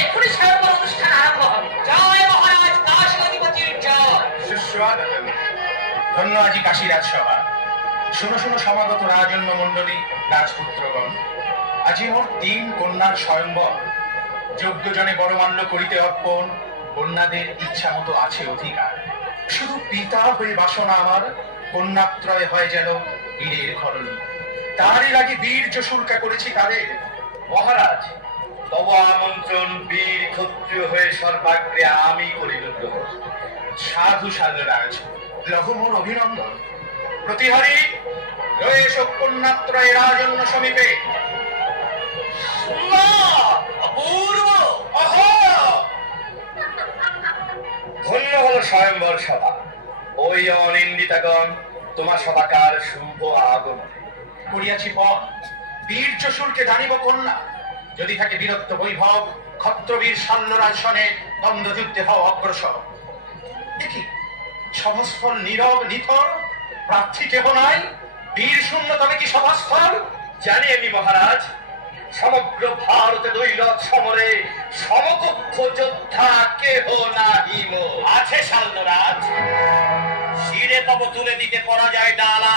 এক্ষুনি স্বয়ংবর অনুষ্ঠান আরম্ভ হবে। জয় মহারাজ কাশী অধিপতির জয়। সুস্বাগতম। ধন্য আজি কাশী রাজসভা। শুনো শুনো সমাগত রাজন্য মণ্ডলী, রাজপুত্রগণ, আজি মোর 3 কন্যার স্বয়ংবর। যোগ্যজনে বড়মান্য করিতে অর্পণ, কন্যাদের ইচ্ছা মতো আছে অধিকার। শুধু পিতা হয়ে বাসনা আমার, কন্যাত্রয় হয় যেন বীরের ঘরণী। তারই লাগি বীর্য শুল্কা করেছি তাদের। মহারাজ, তব আমন্ত্রণ বীর ক্ষত্রিয় হয়ে সর্বাগ্রে আমি করিল গ্রহণ। সাধু সাধুরাজ, লঘু মোর অভিনন্দন। প্রতিহারী রয়েশ কন্যাত্রয় রাজন্য সমীপে। অপূর্ব, ধন্য হল স্বয়ংবর সভা। ওই অনিন্দিতাগণ তোমার সভাকার শুভ আগমনে। করিয়াছি পণ, বীর্য শুল্কে দানিব কন্যা। যদি থাকে বীরত্ব বৈভব, ক্ষত্রবীর শাল্যরাজ সনে দ্বন্দ্বযুদ্ধে হও অগ্রসর। দেখি সভাস্থল নীরব নিথর, প্রার্থী কেহ নাই। বীর শূন্য তবে কি সভাস্থল? জানি আমি মহারাজ, সমগ্র ভারতে দৈরথ সমরে সমকক্ষ যোদ্ধা কেহ নাহিম। আছে শাল্যরাজ। শিরে তব তুলে দিতে পরাজয় ডালা,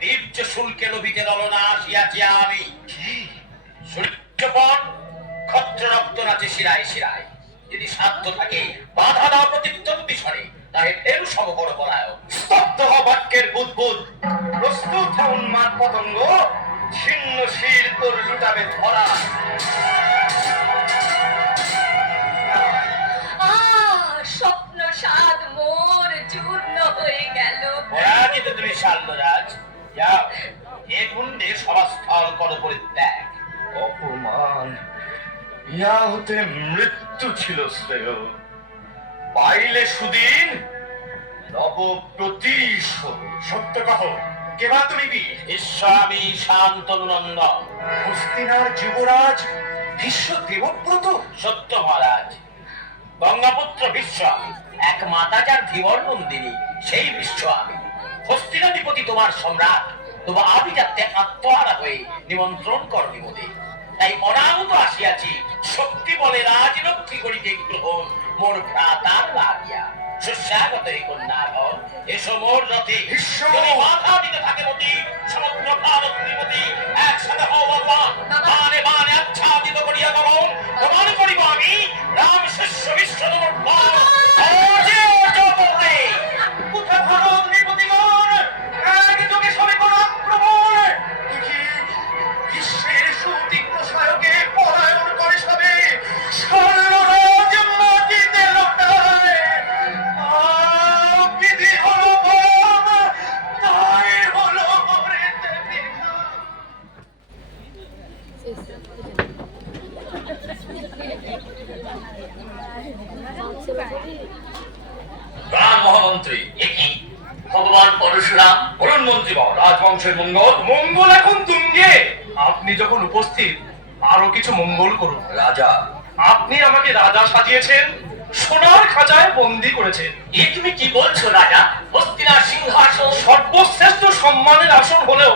বীর্য শুল্কে লোভিতে ললনা আসিয়াছি আমি। সূর্যপণ ক্ষত্র রক্ত নাচে শিরায় শিরায়। যদি সাধ্য থাকে বাধা দাও প্রতিদ্বন্দ্বী স্বরে, তাহে ফের সমবড় বলায়। স্তব্ধ হ বাক্যের বুদ্বুদ, প্রস্তুত হ উন্মাদ পতঙ্গ, ছিন্ন শির তোর লুটাবে ধরা। স্বপ্ন সাদ মোর চূর্ণ হয়ে গেল। পরাজিত তুমি শাল্যরাজ, যাও এ কুণ্ডে সভাস্থল করো পরিত্যাগ। অপমান, ইয়া হতে মৃত্যু ছিল শ্রেয়। পাইলে সুদিন নব প্রতিশোধ। সত্য কহ, কেবা তুমি বীর? ঈশ্বর আমি শান্তনু নন্দন। হস্তিনার যুবরাজ ভীষ্ম দেবব্রত। সত্য মহারাজ, গঙ্গাপুত্র বিশ্ব আমি, এক মাতা যার ধীবর নন্দিনী সেই বিশ্ব আমি। হস্তিনাধিপতি তোমার সম্রাট, তবু আমি যাতে আত্মহারা হয়ে নিমন্ত্রণ করবি মোদে। তাই অনাহত আসিয়াছি, শক্তি বলে রাজলক্ষ্মী করিতে গ্রহণ মোর ভ্রাতার লাগিয়া। সুস্বাগত এই কন্যাগণ, এসো মোর রথে। যদি মাথা দিতে থাকে মতি, সমগ্র ভারত ত্রিমতি একসাথে হও ভগবান। বানে বানে আচ্ছাদিত করিয়া গমন প্রমাণ করিব আমি, রাম শিষ্য বিশ্ব নমস্কার। অজে অজে বলতে কোথা ভারত নৃপতিগণ, একযোগে সবে করো আক্রমণ। দেখি বিশ্বের সুতীক্ষ্ণ সায়কে পলায়ন করে সবে, স্বর্ণরাজ মাটিতে লটায়। বিধি হলো বম, তাই হলো মরেতে বিধি। প্রাণ মহামন্ত্রী, একই ভগবান পরশুরাম বলুন মন্ত্রী বাবু, রাজবংশের মঙ্গল। মঙ্গল এখন তুঙ্গে, আপনি যখন উপস্থিত আরো কিছু মঙ্গল করুন। রাজা, আপনি আমাকে রাজা সাজিয়েছেন, সোনার খাঁচায় বন্দি করেছেন। এ তুমি কি বলছো রাজা? হস্তিনার সিংহাসন সর্বশ্রেষ্ঠ সম্মানের আসন হলেও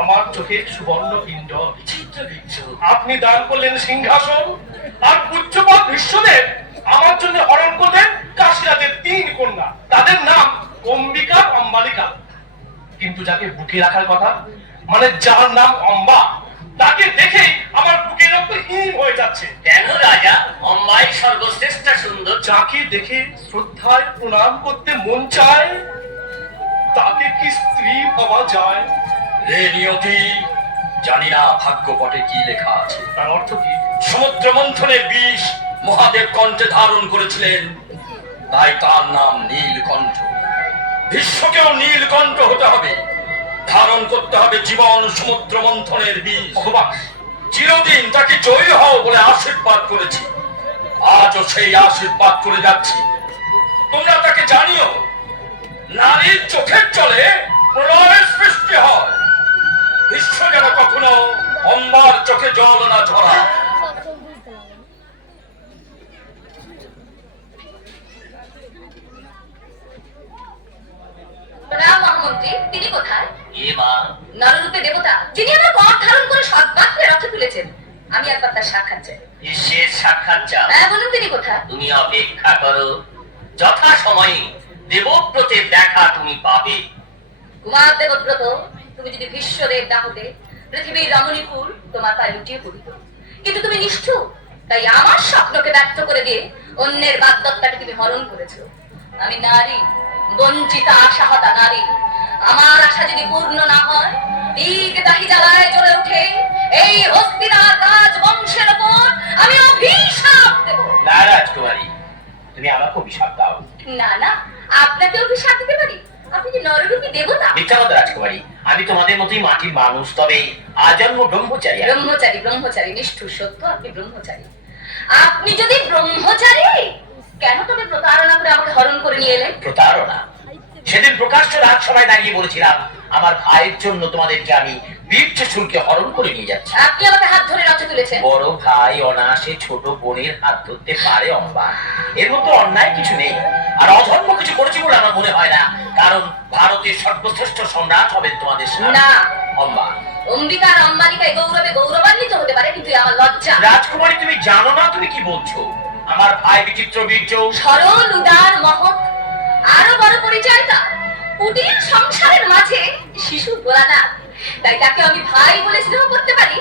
আমার চোখে সুবর্ণ পিণ্ড। বিচিত্র বিচ্ছু। আপনি দান করলেন সিংহাসন, আর পূজ্যপাদ বিশ্বদেব আমার জন্য হরণ করলেন কাশীরাজের 3 কন্যা। তাদের নাম অম্বিকা, অম্বালিকা। কিন্তু যাকে বুকে রাখার কথা, মানে যার নাম অম্বা, তাকে দেখেই আমার বুকের রক্ত হিম হয়ে যাচ্ছে। কেন রাজা? অম্বাই সর্বশ্রেষ্ঠ সুন্দর। যাকে দেখে শ্রদ্ধায় প্রণাম করতে মন চায়, তাকে কি স্ত্রী ভাবা যায়? রে নিয়তি, জানি না ভাগ্যপটে কি লেখা আছে। তার অর্থ কি? সমুদ্র মন্থনের বিষ মহাদেব কণ্ঠে ধারণ করেছিলেন, তাই তার নাম নীলকণ্ঠ। বিশ্বকেও নীলকণ্ঠ হতে হবে, ধারণ করতে হবে জীবন সমুদ্র মন্থনের বিষ। ভগবান, চিরদিন তাকে জয়ী হও বলে আশীর্বাদ করেছি, আজও সেই আশীর্বাদ করে যাচ্ছি। তোমরা তাকে জানিও, নারীর চোখের জলে প্রলয়ের সৃষ্টি হয়। বিশ্ব যেন কখনো অম্বার চোখে জল না ঝরায়। রাম মহামন্ত্রী, তিনি কোথায়? এ মা, নররূপে দেবতা, যিনি আমার পথ ধারণ করে সৎপাত্রে রথে তুলেছেন। আমি একবার তার সাক্ষাৎ চাই। বিশ্বের সাক্ষাৎ চাও? হ্যাঁ, বলুন তিনি কোথায়? তুমি অপেক্ষা করো, যথা সময়ে দেবব্রতের দেখা তুমি পাবে। কুমার দেবব্রত, তুমি যদি বিশ্বদেব না হতে, পৃথিবীর রমণীপুর তোমার পায়ে লুটিয়ে পড়িত। কিন্তু তুমি নিষ্ঠুর, তাই আমার স্বপ্নকে ব্যক্ত করে দিয়ে অন্যের বাগদত্তাকে তুমি হরণ করেছো। আমি নারী, বঞ্চিতা আশাহতা নারী। আমার আশা যদি পূর্ণ না হয়, দিক দাহি জ্বালায় জ্বলে উঠে এই হস্তিনার রাজবংশের ওপর আমি অভিশাপ দেব। না রাজকুমারী, তুমি আমাকে অভিশাপ দাও। না না, আপনাকে অভিশাপ দিতে পারি? আপনি কি নররূপী দেবতা? মিথ্যা কথা রাজকুমারী, আমি তোমাদের মতোই মাটির মানুষ, তবে আজন্ম ব্রহ্মচারী। ব্রহ্মচারী, ব্রহ্মচারী, নিষ্ঠুর সত্য, আপনি ব্রহ্মচারী। আপনি যদি ব্রহ্মচারী, কেন তবে প্রতারণা করে আমাকে হরণ করে নিয়ে এলেন? প্রতারণা? সেদিন প্রকাশ্য রাজসভায় দাঁড়িয়ে বলেছিলাম আমার ভাইয়ের জন্য তোমাদেরকে আমি বীর্য শুল্কে হরণ করে নিয়ে যাচ্ছি। আপনি আমাকে হাত ধরে রথে তুলেছেন। বড় ভাই অনায়াসে ছোট বোনের হাত ধরতে পারে অম্বা, এর মধ্যে অন্যায় কিছু নেই। আর অধর্ম কিছু করেছি বলে আমার মনে হয় না, কারণ ভারতের সর্বশ্রেষ্ঠ সম্রাট হবেন তোমাদের স্বামী। না। অম্বা, অম্বিকার অম্বালিকায় গৌরবে গৌরবান্বিত হতে পারে, কিন্তু আমার লজ্জা। রাজকুমারী, তুমি জানো না তুমি কি বলছো? আমার ভাই বিচিত্র বীর্য, সরল, উদার, মহৎ, আরো বড় পরিচয় তার কুটির সংসারের মাঝে শিশু গোলানাথ। তাই তাকে আমি ভাই বলে স্নেহ করতে পারি,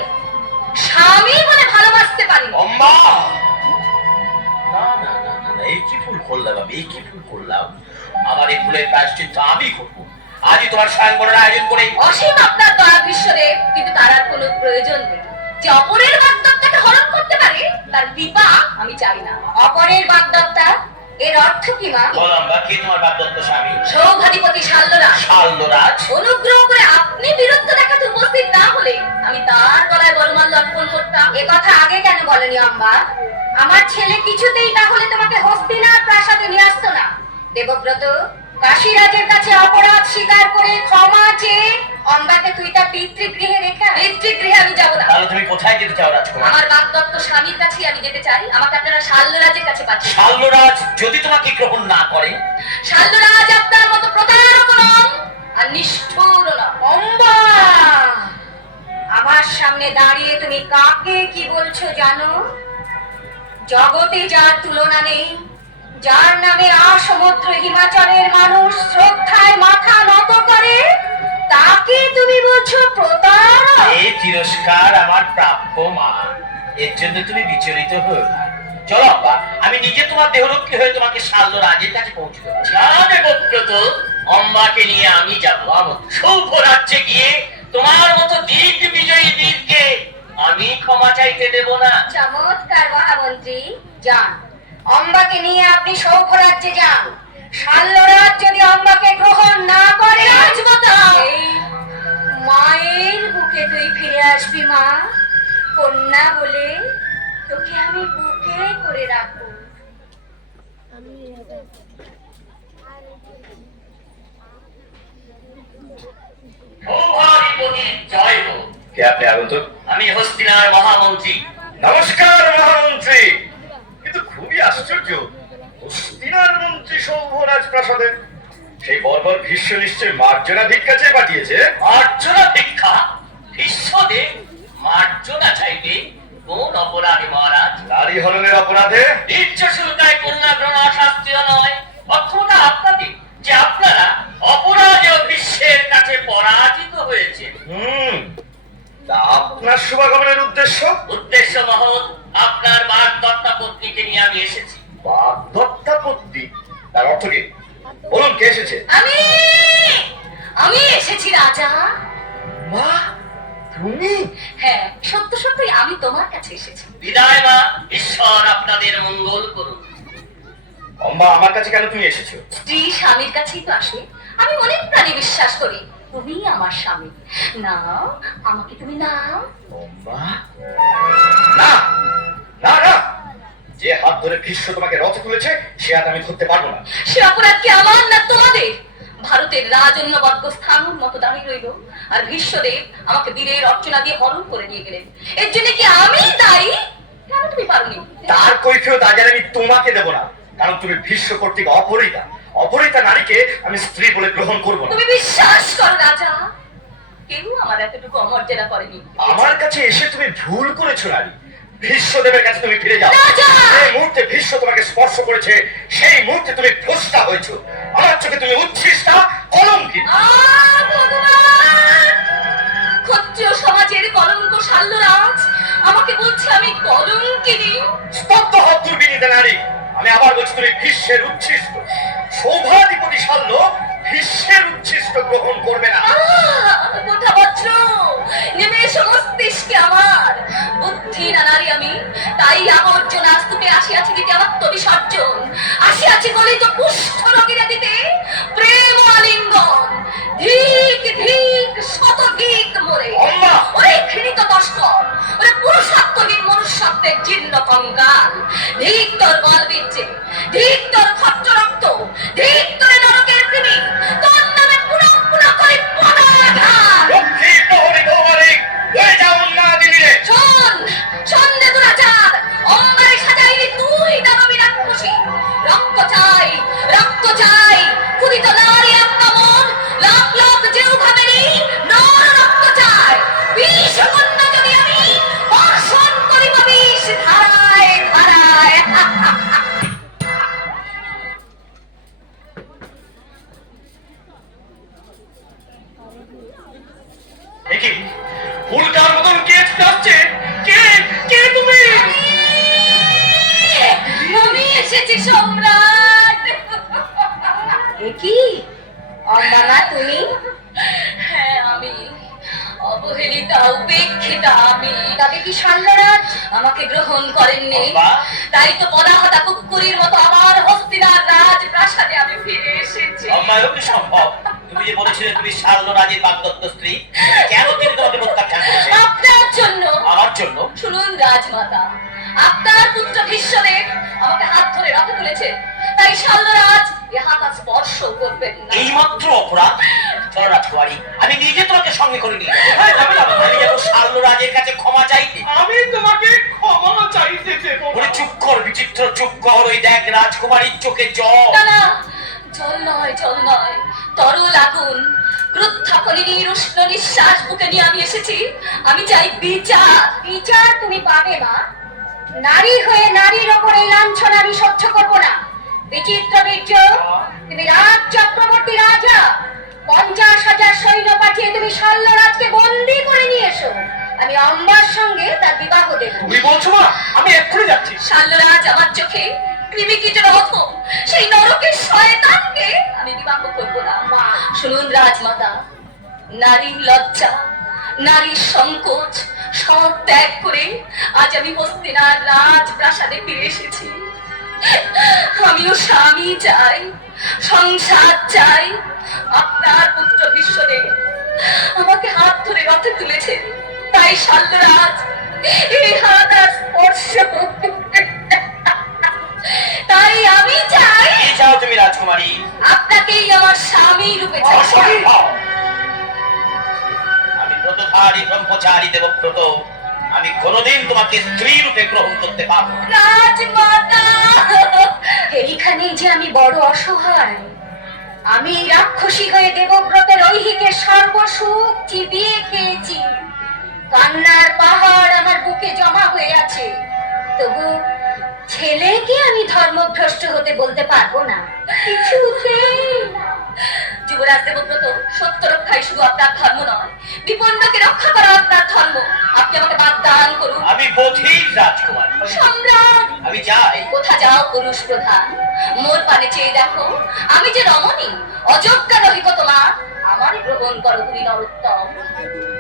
স্বামী বলে ভালোবাসতে পারি। অম্বা, না না না না, এই কি ভুল করলাম আমি, এই কি ভুল করলাম? আমার এই ভুলের প্রায়শ্চিত্ত আমি করবো। আজই তোমার স্বয়ংবরের আয়োজন করে। অসীম আপনার দয়া বিশ্বদেব, কিন্তু তার আর কোনো প্রয়োজন নেই। যে অপরের বাগদত্তাকে হরণ করতে পারে, তার কৃপা আমি চাই না। অপরের বাগদত্তা, এর অর্থ কি মা? বললাম বা কে তোমার বাগদত্ত স্বামী? সৌভাধিপতি শাল্যরাজ। শাল্যরাজ? অনুগ্রহ করে আপনি বীরত্ব দেখাতে উপস্থিত না হলে আমি তার গলায় বরমাল্য অর্পণ করতাম। এ কথা আগে কেন বলেনি আম্মা? আমার ছেলে কিছুতেই তাহলে তোমাকে হস্তিনার প্রাসাদে নিয়ে আসতো না। দেবব্রত, কাশীরাজের কাছে অপরাধ স্বীকার করে ক্ষমা চেয়ে অম্বাকে তুই তার পিতৃগৃহে রেখে পিতৃগৃহে আমি যাবো না। তাহলে তুমি কোথায় যেতে চাও রাজকুমার? আমার বাগদত্ত স্বামীর কাছেই আমি যেতে চাই। আমাকে আপনারা শাল্যরাজের কাছে পাঠিয়ে দিন। শাল্যরাজ যদি তোমাকে গ্রহণ না করে? শাল্যরাজ আপনার মতো প্রতারক নন আর নিষ্ঠুর নন। অম্বা, আমার সামনে দাঁড়িয়ে তুমি কাকে কি বলছো জানো? জগতে যার তুলনা নেই, যার নামে সমুদ্র হিমাচলের মানুষ শ্রদ্ধায় মাথা নত করে, তাকে তুমি বলছো প্রতারক? এই তিরস্কার আমার প্রাপ্য মা, এর জন্য তুমি বিচলিত হও না। চলো আব্বা, আমি নিজে তোমার দেহরক্ষী হয়ে তোমাকে শাল্যরাজের কাছে পৌঁছে দেবো। যাবে বক্রত, অম্বাকে নিয়ে আমি যাবো। সৌভ রাজ্যে গিয়ে তোমার মতো দিক বিজয়ী বীরকে আমি ক্ষমা চাইতে দেব না। চমৎকার মহামন্ত্রী, যান, অম্বাকে নিয়ে আপনি সৌভ রাজ্যে যান। শাল্যরাজ যদি অম্বাকে গ্রহণ না করে, এই মায়ের বুকে তুই ফিরে আসবি মা। কন্যা বলে তোকে আমি বুকে করে রাখবো। সৌভাধিপতি জয় হোক। কে আপনি আগন্তুক? আমি হস্তিনার মহামন্ত্রী। নমস্কার মহামন্ত্রী। কিন্তু খুবই আশ্চর্য, হস্তিনার মন্ত্রী সৌভরাজ প্রাসাদে সেই বর্বর ভীষ্ম নিশ্চয় মার্জনা ভিক্ষা চেয়ে পাঠিয়েছে। মার্জনা ভিক্ষা? ভীষ্মদেব মার্জনা চাইবে কোন অপরাধী মহারাজ? নারী হরণের অপরাধে। নির্য শুল্কায় কন্যা গ্রহণ অশাস্ত্রীয় নয়। অক্ষমতা আপনাদের যে আপনারা অপরাধেও বিশ্বের কাছে পরাজিত হয়েছে। তা আপনার শুভাগমনের উদ্দেশ্য? উদ্দেশ্য মহৎ, আপনার বাগদত্তা পত্নীকে নিয়ে আমি এসেছি। বাগদত্তা পত্নী? তার অর্থ কি? বলুন, কে এসেছে? আমি এসেছি রাজা। মা, তুমি? হ্যাঁ, সত্য সত্যই আমি তোমার কাছে এসেছি। বিদায় মা, ঈশ্বর আপনাদের মঙ্গল করুন। অম্বা, আমার কাছে কেন তুমি এসেছো? স্ত্রী স্বামীর কাছেই তো আসে। আমি অনেক প্রাণী বিশ্বাস করি তুমি আমার স্বামী। নাও, আমাকে তুমি নাও। অম্বা, না না না, যে হাত ধরে ভীষ্ম তোমাকে রথে তুলেছে সে হাত আমি ধরতে পারবো না। সে অপরাধ কি আমার না তোমাদের? ভারতের রাজন্যবর্গ স্থানুর মতো দাঁড়িয়ে রইল, আর ভীষ্মদেব আমাকে বীরের অর্চনা দিয়ে হরণ করে নিয়ে গেলেন। এর জন্য কি আমি দায়ী? কেন তুমি পারোনি? তার কৈফিয়ত আজ আর আমি তোমাকে দেবো না, কারণ তুমি ভীষ্ম কর্তৃক অপহৃতা। অপহৃতা নারীকে আমি স্ত্রী বলে গ্রহণ করবো না। তুমি বিশ্বাস করো রাজা, কেউ আমার এতটুকু অমর্যাদা করেনি। আমার কাছে এসে তুমি ভুল করেছো নারী। ভীষ্মদেবের কাছে তুমি ফিরে যাও। রাজা! যে মুহূর্তে ভীষ্ম তোমাকে স্পর্শ করেছে সেই মুহূর্তে তুমি ভ্রষ্টা হয়েছো। আমার চোখে তুমি উচ্ছিষ্টা, কলঙ্কিত। ভগবান! ক্ষত্রিয় সমাজের কলঙ্ক শাল্যরাজ আমাকে বলছে আমি কলঙ্কিনী। স্তব্ধ হও দুর্বিনীতা নারী। আমি আবার বলছি, তুমি ভীষ্মের উচ্ছিষ্ট। সৌভাধিপতি শাল্য ভীষ্মের উচ্ছিষ্ট গ্রহণ করবে না। কোথা বজ্র নেমে এসো মস্তিষ্কে আমার। বুদ্ধি না নারী আমি, তাই আবর্জনা স্তূপে আসিয়াছি দিতে আত্মবিসর্জন। আসিয়াছি গলিত কুষ্ঠ রোগীরা দিতে প্রেম আলিঙ্গন। ধিক ধিক শত ধিক মোরে। অম্বা! ওরে ঘৃণিত তস্কর, ওরে পুরুষাত্মহীন মনুষ্যত্বের জীর্ণ কঙ্কাল। ধিক তোর বল বিচ্ছে, ধিক তোর খচ্চ রক্ত, ধিক তোর নরকের কৃমি। তোর নামে পুনঃ পুনঃ করে পদাঘাত। লক্ষ্মী প্রহরী গৌমারিক, হয়ে যাও না দিলে। শোন, শোন রে দুরাচার, অম্বারে সাজাইলি তুই দানবী রাক্ষসী। রক্ত চাই, রক্ত চাই, ক্ষুধিত নারী আত্মমন, লাখ লাখ যেভাবে নেই নর রক্ত চাই। বিষ কন্যা যদি আমি বর্ষণ করিব বিষ ধারায় ধারায়। একি উল্টার মতন কে আসছে? কে কে তুমি? আমি এসেছি সম্রাট। কি অম্বানা তুমি? হ্যাঁ আমি, অবহেলিতা উপেক্ষিতা আমি। তবে কি শাল্যরাজ আমাকে গ্রহণ করেননি? অম্বা! তাই তো পদাহতা কুক্কুরির মতো আমার হস্তিনার রাজ প্রাসাদে আমি ফিরে এসেছি। অম্বায়ও কি সম্ভব? তুমি যে বলেছিলে তুমি শাল্যরাজের বাগদত্ত স্ত্রী, কেন তিনি তোমাকে প্রত্যাখ্যান করেছে? আপনার জন্য। আমার জন্য? শুনুন রাজমাতা, আপনার পুত্র ভীষ্মদেব আমাকে হাত ধরে রথে তুলেছে, তাই শাল্যরাজ এ হাত আর স্পর্শ করবেন না। এই মাত্র অপরাধ। চলো রাজকুমারী, আমি নিজে তোমাকে সঙ্গে করে নিয়ে যাবো। আমি যাবো শাল্যরাজের কাছে ক্ষমা চাইতে। আমি তোমাকে ক্ষমা চাইতে দেব না। ওরে চুপ কর বিচিত্র, চুপ কর। ওই দেখ রাজকুমারীর চোখে জল। না না, জল নয়, জল নয়, তরল আগুন। ক্রুদ্ধাপনিনীর উষ্ণ নিঃশ্বাস বুকে নিয়ে আমি এসেছি। আমি চাই বিচার। বিচার তুমি পাবে মা। নারী হয়ে নারীর ওপর এই লাঞ্ছনা আমি সহ্য করবো না। বিচিত্র বীর্য, তুমি রাজ চক্রবর্তী রাজা, 50,000 সৈন্য পাঠিয়ে তুমি শাল্যরাজকে বন্দী করে নিয়ে এসো। আমি অম্বার সঙ্গে তার বিবাহ দেব। তুমি বলছো মা? আমি এক্ষুনি যাচ্ছি। শাল্যরাজ আমার চোখে কৃমিকীটের অধম, সেই নরকের শয়তানকে আমি বিবাহ করবো না। মা, শুনুন রাজমাতা, নারীর লজ্জা, নারীর সংকোচ সব ত্যাগ করে আজ আমি হস্তিনার রাজপ্রাসাদে ফিরে এসেছি। আমিও স্বামী চাই, সংসার চাই। আপনার পুত্র বিশ্বদেব আমাকে হাত ধরে রথে তুলেছেন, তাই শাল্যরাজ এই হাত আর স্পর্শ করতে। তাই আমি চাই কি চাও তুমি রাজকুমারী? আপনাকেই আমার স্বামী রূপে চাই। অসম্ভব। আমি ব্রতধারী ব্রহ্মচারী দেবব্রত, আমি কোনোদিন তোমাকে স্ত্রী রূপে গ্রহণ করতে পারবো না। রাজমাতা, এইখানেই যে আমি বড় অসহায়। আমি রাক্ষসী হয়ে দেবব্রতের ঐহিকের সর্বসুখ চিবিয়ে খেয়েছি। কান্নার পাহাড় আমার বুকে জমা হয়ে আছে। তবু ছেলেকে আমি ধর্মভ্রষ্ট হতে বলতে পারবো না, কিছুতেই না। যুবরাজ দেবব্রত, সত্য রক্ষাই শুধু আপনার ধর্ম নয়, বিপন্নকে রক্ষা করা আপনার ধর্ম। আপনি আমাকে বাগদান করুন। আমি বধির রাজকুমার, সম্রাট, আমি যাই। কোথা যাও পুরুষ প্রধান? মোর পানে চেয়ে দেখো, আমি যে রমণী, অযোগ্যা রহিব তোমার। আমারই গ্রহণ করো তুমি নরোত্তম।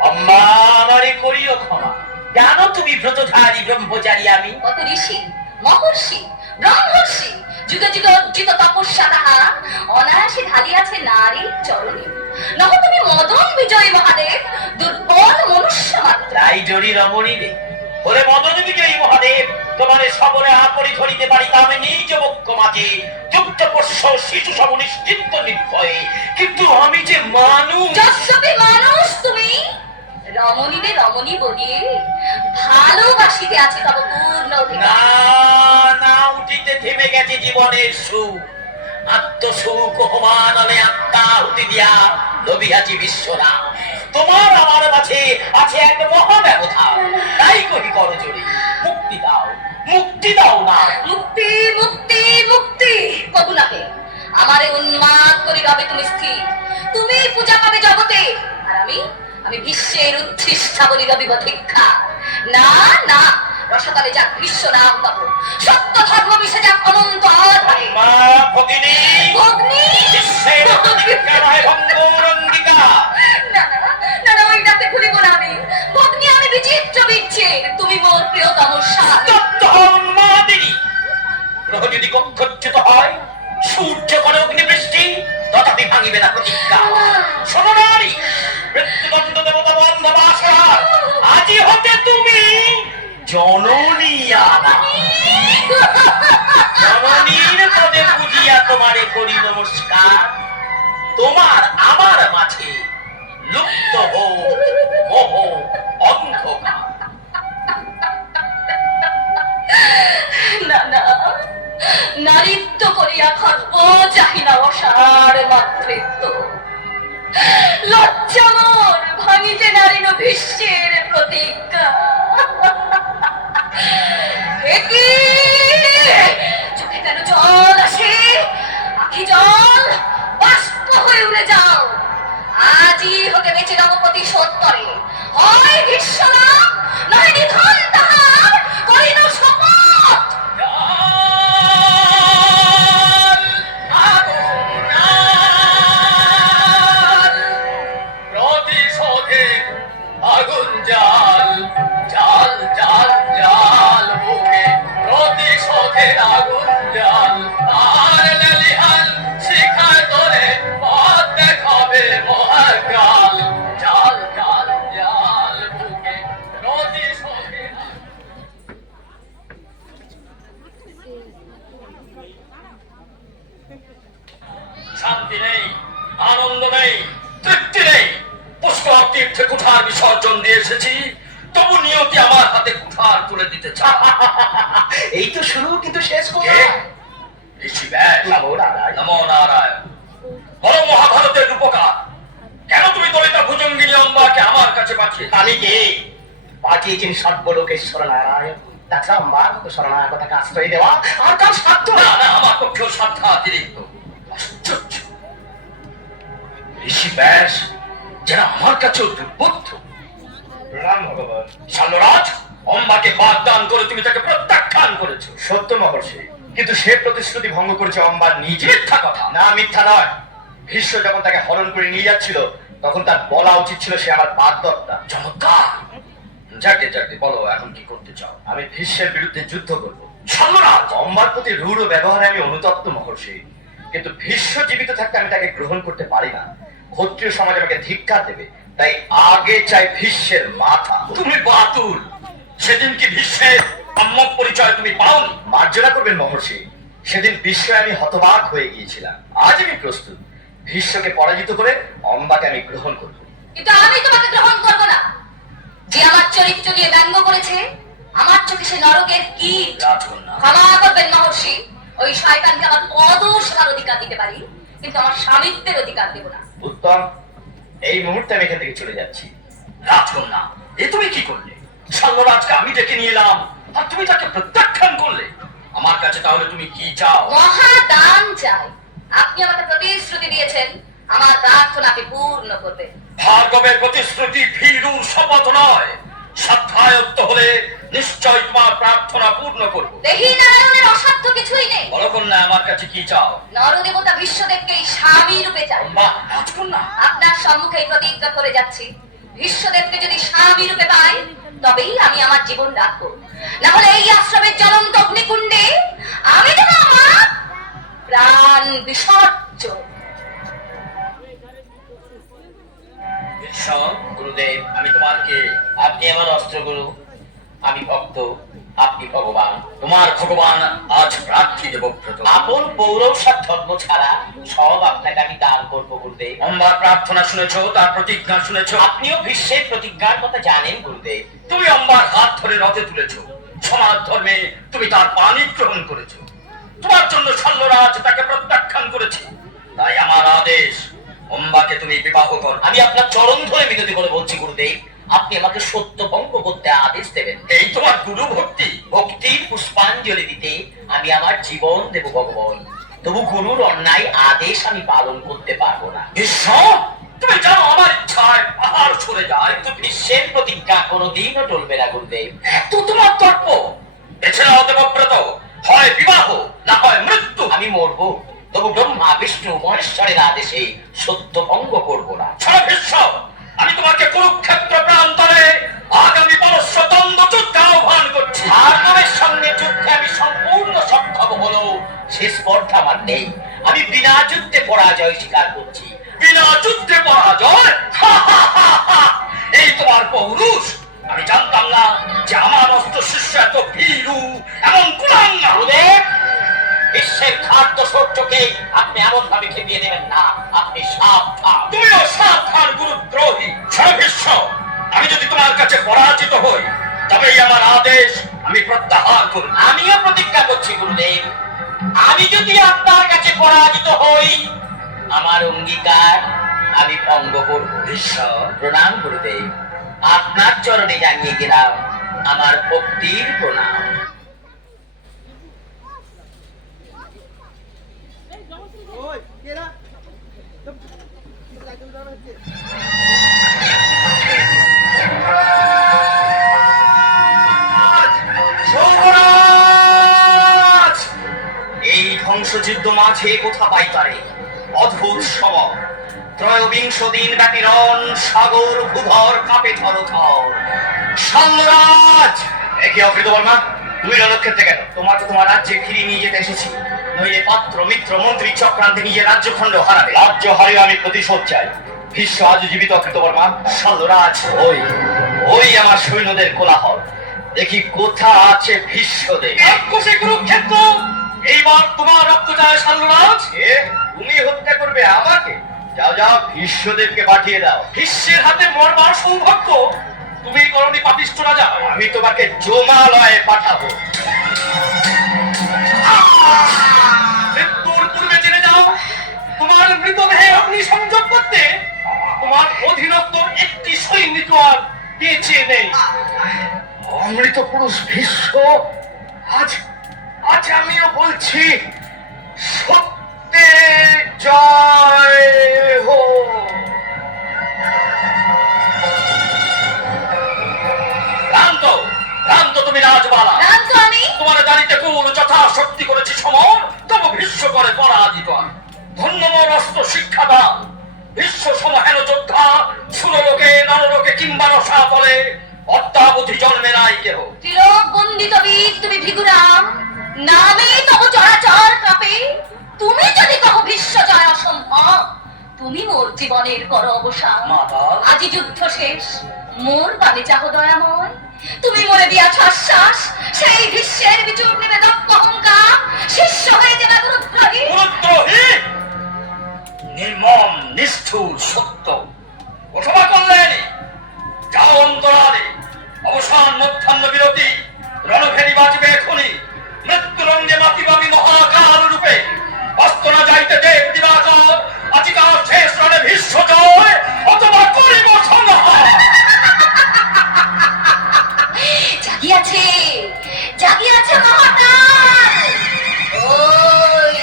আম্মা, আমারে করিও ক্ষমা। জানো তুমি ব্রতধারী ব্রহ্মচারী আমি। কত ঋষি, মহর্ষি, ব্রহ্মর্ষি, যুগে যুগে অর্জিত তপস্যা তাহার অনায়াসে ঢালিয়াছে নারীর চরণে। নহ তুমি মদন বিজয় মহাদেব, দুর্বল মনুষ্য মাত্র। তাই জড়ি রমণী রে, ওরে মদন বিজয়ী মহাদেব, তোমারে সবরে আপরি ধরিতে পারিতাম আমি নিজ বক্ষ মাঝে, যুক্ত পোষ্য শিশু সম নিশ্চিন্ত নির্ভয়ে। কিন্তু আমি যে মানুষ। যশস্বী মানুষ তুমি, রমণীরে রমণী বলিয়ে ভালোবাসিতে আছে তব পূর্ণ না অধিকার। না, উঠিতে থেমে গেছে জীবনের সুখ। আত্মসুখ হোমানলে আত্মাহুতি দিয়া লবিয়াছি বিশ্বনাথ। তোমার আমার মাঝে আছে এক মহা ব্যবধান। তাই কহি করজোড়ে, মুক্তি দাও, মুক্তি দাও না। মুক্তি, মুক্তি, মুক্তি কবু নাহে। আমারে উন্মাদ করি রবে তুমি স্থির, তুমি পূজা পাবে জগতে। আর আমি বিশ্বের উচ্ছিষ্ঠা বলি রবি বধিক্ষা। না না, রসাতলে যাক বিশ্বনাথ পাবো, সত্য ধর্ম মিশে যাক অনন্ত আধারে। মা ভগিনী, ভগ্নী, বিশ্বের অধিকার নয় ভঙ্গুর অঙ্গীকার। না না না না, ওই ডাকে ভুলিব না আমি। ভগ্নী আমি বিচিত্র বিচ্ছেদ, তুমি মোর প্রিয়তম স্বামী। তত্ত্ব উন্মাদিনী। গ্রহ যদি কক্ষচ্যুত হয়, সূর্য করে অগ্নিবৃষ্টি, তথাপি ভাঙিবে না প্রতিজ্ঞা। শোনো নারী, মৃত্যুদণ্ড দেবতা বন্ধ বাসার, আজই হতে তুমি জননী আমার। জননীর পদে পূজিয়া তোমারে করি নমস্কার। তোমার আমার মাঝে লুপ্ত হোক মোহ অন্ধকার। না না, নারীত্ব করিয়া খর্ব চাহিনা অসার মাতৃত্ব। লজ্জা মোর ভাঙিতে নারীর ভীষ্মের প্রতিজ্ঞা। একি চোখে কেন জল আসে? আখি জল বাষ্প হয়ে উড়ে যাও। আজই হতে বেঁচে যাবো প্রতিশোধ তরে, হয় বিশ্বনাথ নয় নিধন তাহার করিল শপথ। প্রতিশোধে আগুন জাল, জাল জাল জাল বুকে প্রতিশোধে আগুন জাল। আর লেলিহান শিখা তোলে পথ দেখাবে মহাকাল। জাল জাল জাল বুকে আনন্দ নেই, তৃপ্তি নেই। পুষ্কর তীর্থে কুঠার বিসর্জন দিয়ে এসেছি, তবু নিয়তি আমার হাতে কুঠার তুলে দিতে চায়। এই তো শুরু, কিন্তু শেষ কে? কোথায়? ঋষি ব্যাস। নমো নারায়ণ। নমো নারায়ণ। বলো মহাভারতের রূপকার, কেন তুমি দলিতা ভুজঙ্গিনী অম্বাকে আমার কাছে পাঠিয়ে? আমি কে? পাঠিয়েছেন সর্বলোকেশ্বর নারায়ণ। তাছাড়া আমার মতো শরণাগতকে আশ্রয় দেওয়া আর কার সাধ্য না না। না, আমার পক্ষেও সাধ্যা অতিরিক্ত। আশ্চর্য, ঋষি ব্যাস যারা আমার কাছেও দুর্বোধ্য। প্রণাম ভগবান। শাল্যরাজ, অম্বাকে বাগদান করে তুমি তাকে প্রত্যাখ্যান করেছো। সত্য মহর্ষি, কিন্তু সে প্রতিশ্রুতি ভঙ্গ করেছে অম্বার নিজে। মিথ্যা কথা। না, মিথ্যা নয়। ভীষ্ম যখন তাকে হরণ করে নিয়ে যাচ্ছিল, তখন তার বলা উচিত ছিল সে আমার বাগদত্তা। চমৎকার। যাকে যাকে বলো, এখন কি করতে চাও? আমি ভীষ্মের বিরুদ্ধে যুদ্ধ করব। শাল্যরাজ, অম্বার প্রতি রূঢ় ব্যবহারে আমি অনুতপ্ত মহর্ষি, কিন্তু ভীষ্ম জীবিত থাকতে আমি তাকে গ্রহণ করতে পারি না। ক্ষত্রিয় সমাজ আমাকে ধিক্কার দেবে, তাই আগে চাই ভীষ্মের মাথা। তুমি বাতুল। সেদিন কি ভীষ্মের সম্যক পরিচয় তুমি পাওনি? মার্জনা করবেন মহর্ষি, সেদিন বিস্ময়ে আমি হতবাক হয়ে গিয়েছিলাম। আজ আমি প্রস্তুত। ভীষ্মকে পরাজিত করে অম্বাকে আমি গ্রহণ করব। কিন্তু আমি তোমাকে গ্রহণ করব না। যে আমার চরিত্র নিয়ে ব্যঙ্গ করেছে, আমার চোখে সে নরকের কীট। রাজকন্যা, ক্ষমা করবেন মহর্ষি, ওই শয়তানকে আমার পদ সেবার অধিকার দিতে পারি, কিন্তু আমার স্বামিত্বের অধিকার দেব না। উত্তম, এই মুহূর্তে আমি এখান থেকে চলে যাচ্ছি। রাজকন্যা, এ তুমি কি করলে? শাল্যরাজকে আমি ডেকে নিয়ে এলাম, আর তুমি তাকে প্রত্যাখ্যান করলে। আমার কাছে তাহলে তুমি কি চাও? মহাদান চাই। আপনি আমাকে প্রতিশ্রুতি দিয়েছেন আমার প্রার্থনাকে পূর্ণ করবেন। ভার্গবের প্রতিশ্রুতি ভীরুর শপথ নয়। সাধ্যায়ত্ত হলে নিশ্চয় তোমার প্রার্থনা পূর্ণ করবো। দেহি নারায়ণের অসাধ্য কিছুই নেই। বলো কন্যা, আমার কাছে কি চাও? নরদেবতা বিশ্বদেবকে এই স্বামী রূপে চাই। অম্বা, রাজকন্যা, আপনার সম্মুখে প্রতিজ্ঞা করে যাচ্ছি, বিশ্বদেবকে যদি স্বামী রূপে পাই, তবেই আমি আমার জীবন রাখবো। না হলে এই আশ্রমের জ্বলন্ত অগ্নিকুণ্ডে আমি দেব আমার প্রাণ বিসর্জন। ঈশ্বর, গুরুদেব, আমি তোমার কে? আপনি আমার অস্ত্রগুরু, আমি ভক্ত, আপনি ভগবান। তোমার ভগবান আজ প্রার্থী দেবব্রত। আপন পৌরসার ধর্ম ছাড়া সব আপনাকে আমি দান করবো গুরুদেব। অম্বার প্রার্থনা শুনেছো, তার প্রতিজ্ঞা শুনেছো। আপনিও ভীষ্মের প্রতিজ্ঞার কথা জানেন গুরুদেব। তুমি অম্বার হাত ধরে রথে তুলেছো, সমাজ ধর্মে তুমি তার পানি গ্রহণ করেছো। তোমার জন্য শাল্যরাজ তাকে প্রত্যাখ্যান করেছে। তাই আমার আদেশ, অম্বাকে তুমি বিবাহ কর। আমি আপনার চরণ ধরে মিনতি করে বলছি গুরুদেব, আপনি আমাকে সত্য ভঙ্গ করতে আদেশ দেবেন। এই তোমার গুরু ভক্তি। ভক্তির পুষ্পাঞ্জলি দিতে আমি আমার জীবন দেব ভগবান, তবু গুরুর অন্যায় আদেশ আমি পালন করতে পারবো না। ভীষ্ম, তুমি জানো আমার ইচ্ছায় পাহাড় সরে যায়, কিন্তু ভীষ্মের প্রতিজ্ঞা কোনোদিনও টলবে না গুরুদেব। এত তোমার তর্ক? বেছে নাও দেবব্রত, হয় বিবাহ, না হয় মৃত্যু। আমি মরবো, তবু ব্রহ্মা বিষ্ণু মহেশ্বরের আদেশে সত্য ভঙ্গ করবো না। ভীষ্ম, আমি তোমাকে কুরুক্ষেত্র প্রান্তরে আগামী পরশ্ব দ্বন্দ্ব যুদ্ধে আহ্বান করছি। ভার্গবের সঙ্গে যুদ্ধে আমি সম্পূর্ণ সক্ষম হলেও সে স্পর্ধা আমার নেই। আমি বিনা যুদ্ধে পরাজয় স্বীকার করছি। বিনা যুদ্ধে পরাজয়? এই তোমার পৌরুষ? আমি জানতাম না যে আমার অস্ত্র শিষ্য এত ভীরু, এমন কুলাঙ্গা। বিশ্বের খাদ্য সূর্যকে আপনি এমন ভাবে খেপিয়ে দেবেন না। আপনি সাবধান। তুমিও সাবধান, গুরুদ্রোহী। ভীষ্ম, আমি যদি তোমার কাছে পরাজিত হই, তবেই আমার আদেশ আমি প্রত্যাহার করব। আমিও প্রতিজ্ঞা করছি গুরুদেব, আমি যদি আপনার কাছে পরাজিত হই, আমার অঙ্গীকার আমি ভঙ্গ করব। ভীষ্ম, প্রণাম গুরুদেব, আপনার চরণে জানিয়ে গেলাম আমার ভক্তির প্রণাম। যুবরাজ! এই ধ্বংসযুদ্ধ মাঝে কোথা পাইতারে অদ্ভুত সমর। ত্রয়োবিংশ দিন ব্যাপী রণ, সাগর ভূধর কাপে থরথর। শাল্যরাজ! একে অকৃতবর্মা, তুমি রণক্ষেত্রে কেন? তোমাকে তোমার রাজ্যে ফিরিয়ে নিয়ে যেতে এসেছি, নইলে পাত্র মিত্র মন্ত্রী চক্রান্তে নিজের রাজ্যখণ্ড হারাবে। রাজ্য হারিয়ে আমি প্রতিশোধ চাই। ভীষ্ম আজ জীবিত অকৃতবর্মা। শাল্যরাজ, ওই ওই আমার সৈন্যদের কোলাহল, দেখি কোথা আছে ভীষ্মদেব। রাক্ষসী কুরুক্ষেত্র, এইবার তোমার রক্ত চায় শাল্যরাজ। তুমি হত্যা করবে আমাকে? যাও যাও ভীষ্মদেবকে পাঠিয়ে দাও। ভীষ্মের হাতে মরবার সৌভাগ্য তুমি করনি পাপিষ্ঠ রাজা। আমি তোমাকে জমালয়ে পাঠাবো। মৃত্যুর পূর্বে জেনে যাও, তোমার মৃতদেহে অগ্নি সংযোগ করতে তোমার অধীনস্থ একটি সৈনিক আর বেঁচে নেই। অমৃত পুরুষ ভীষ্ম, আজ আজ আমিও বলছি সত্যের জয় হোক। ভ্রান্ত ভ্রান্ত তুমি রাজবালা। ভ্রান্ত আমি? তোমার জানিতে কুল যথাশক্তি করেছি সমর, তব ভীষ্ম করে পরাজিত আমি। ধন্য মোর অস্ত্র শিক্ষাদান, বিশ্ব সমহেন যোদ্ধা, সুরলোকে নরলোকে কিংবা রসাতলে অদ্যাবধি জন্মে নাই কেহ। তিলক বন্দিত বীর তুমি ভিগুরাম, নামে তব চরাচর কাঁপে। তুমি যদি কহ ভীষ্ম জয় অসম্ভব, তুমি মোর জীবনের কর অবসান। মাতা। আজি যুদ্ধ শেষ, মোর পানে চাহ দয়াময়। তুমি মনে দিয়াছ আশ্বাস, সেই ভীষ্মের বিচূর নিবেদক অহংকার শিষ্য হয়ে যে না গুরুদ্রোহী। গুরুদ্রোহী, নির্মম নিষ্ঠুর সত্য ঘোষণা করলেন। যাও অন্তরালে, অবসান মধ্যাহ্ন বিরতি, রণভেরি বাজবে এখনই। মৃত্যুরঙ্গে মাতিবামী মহাকাল রূপে, অস্ত না যাইতে দেব দিবাকর। আজিকার শেষ রণে ভীষ্ম জয়, অথবা করিব সংহার। জাগিয়াছে, জাগিয়াছে মহাকাল। ওই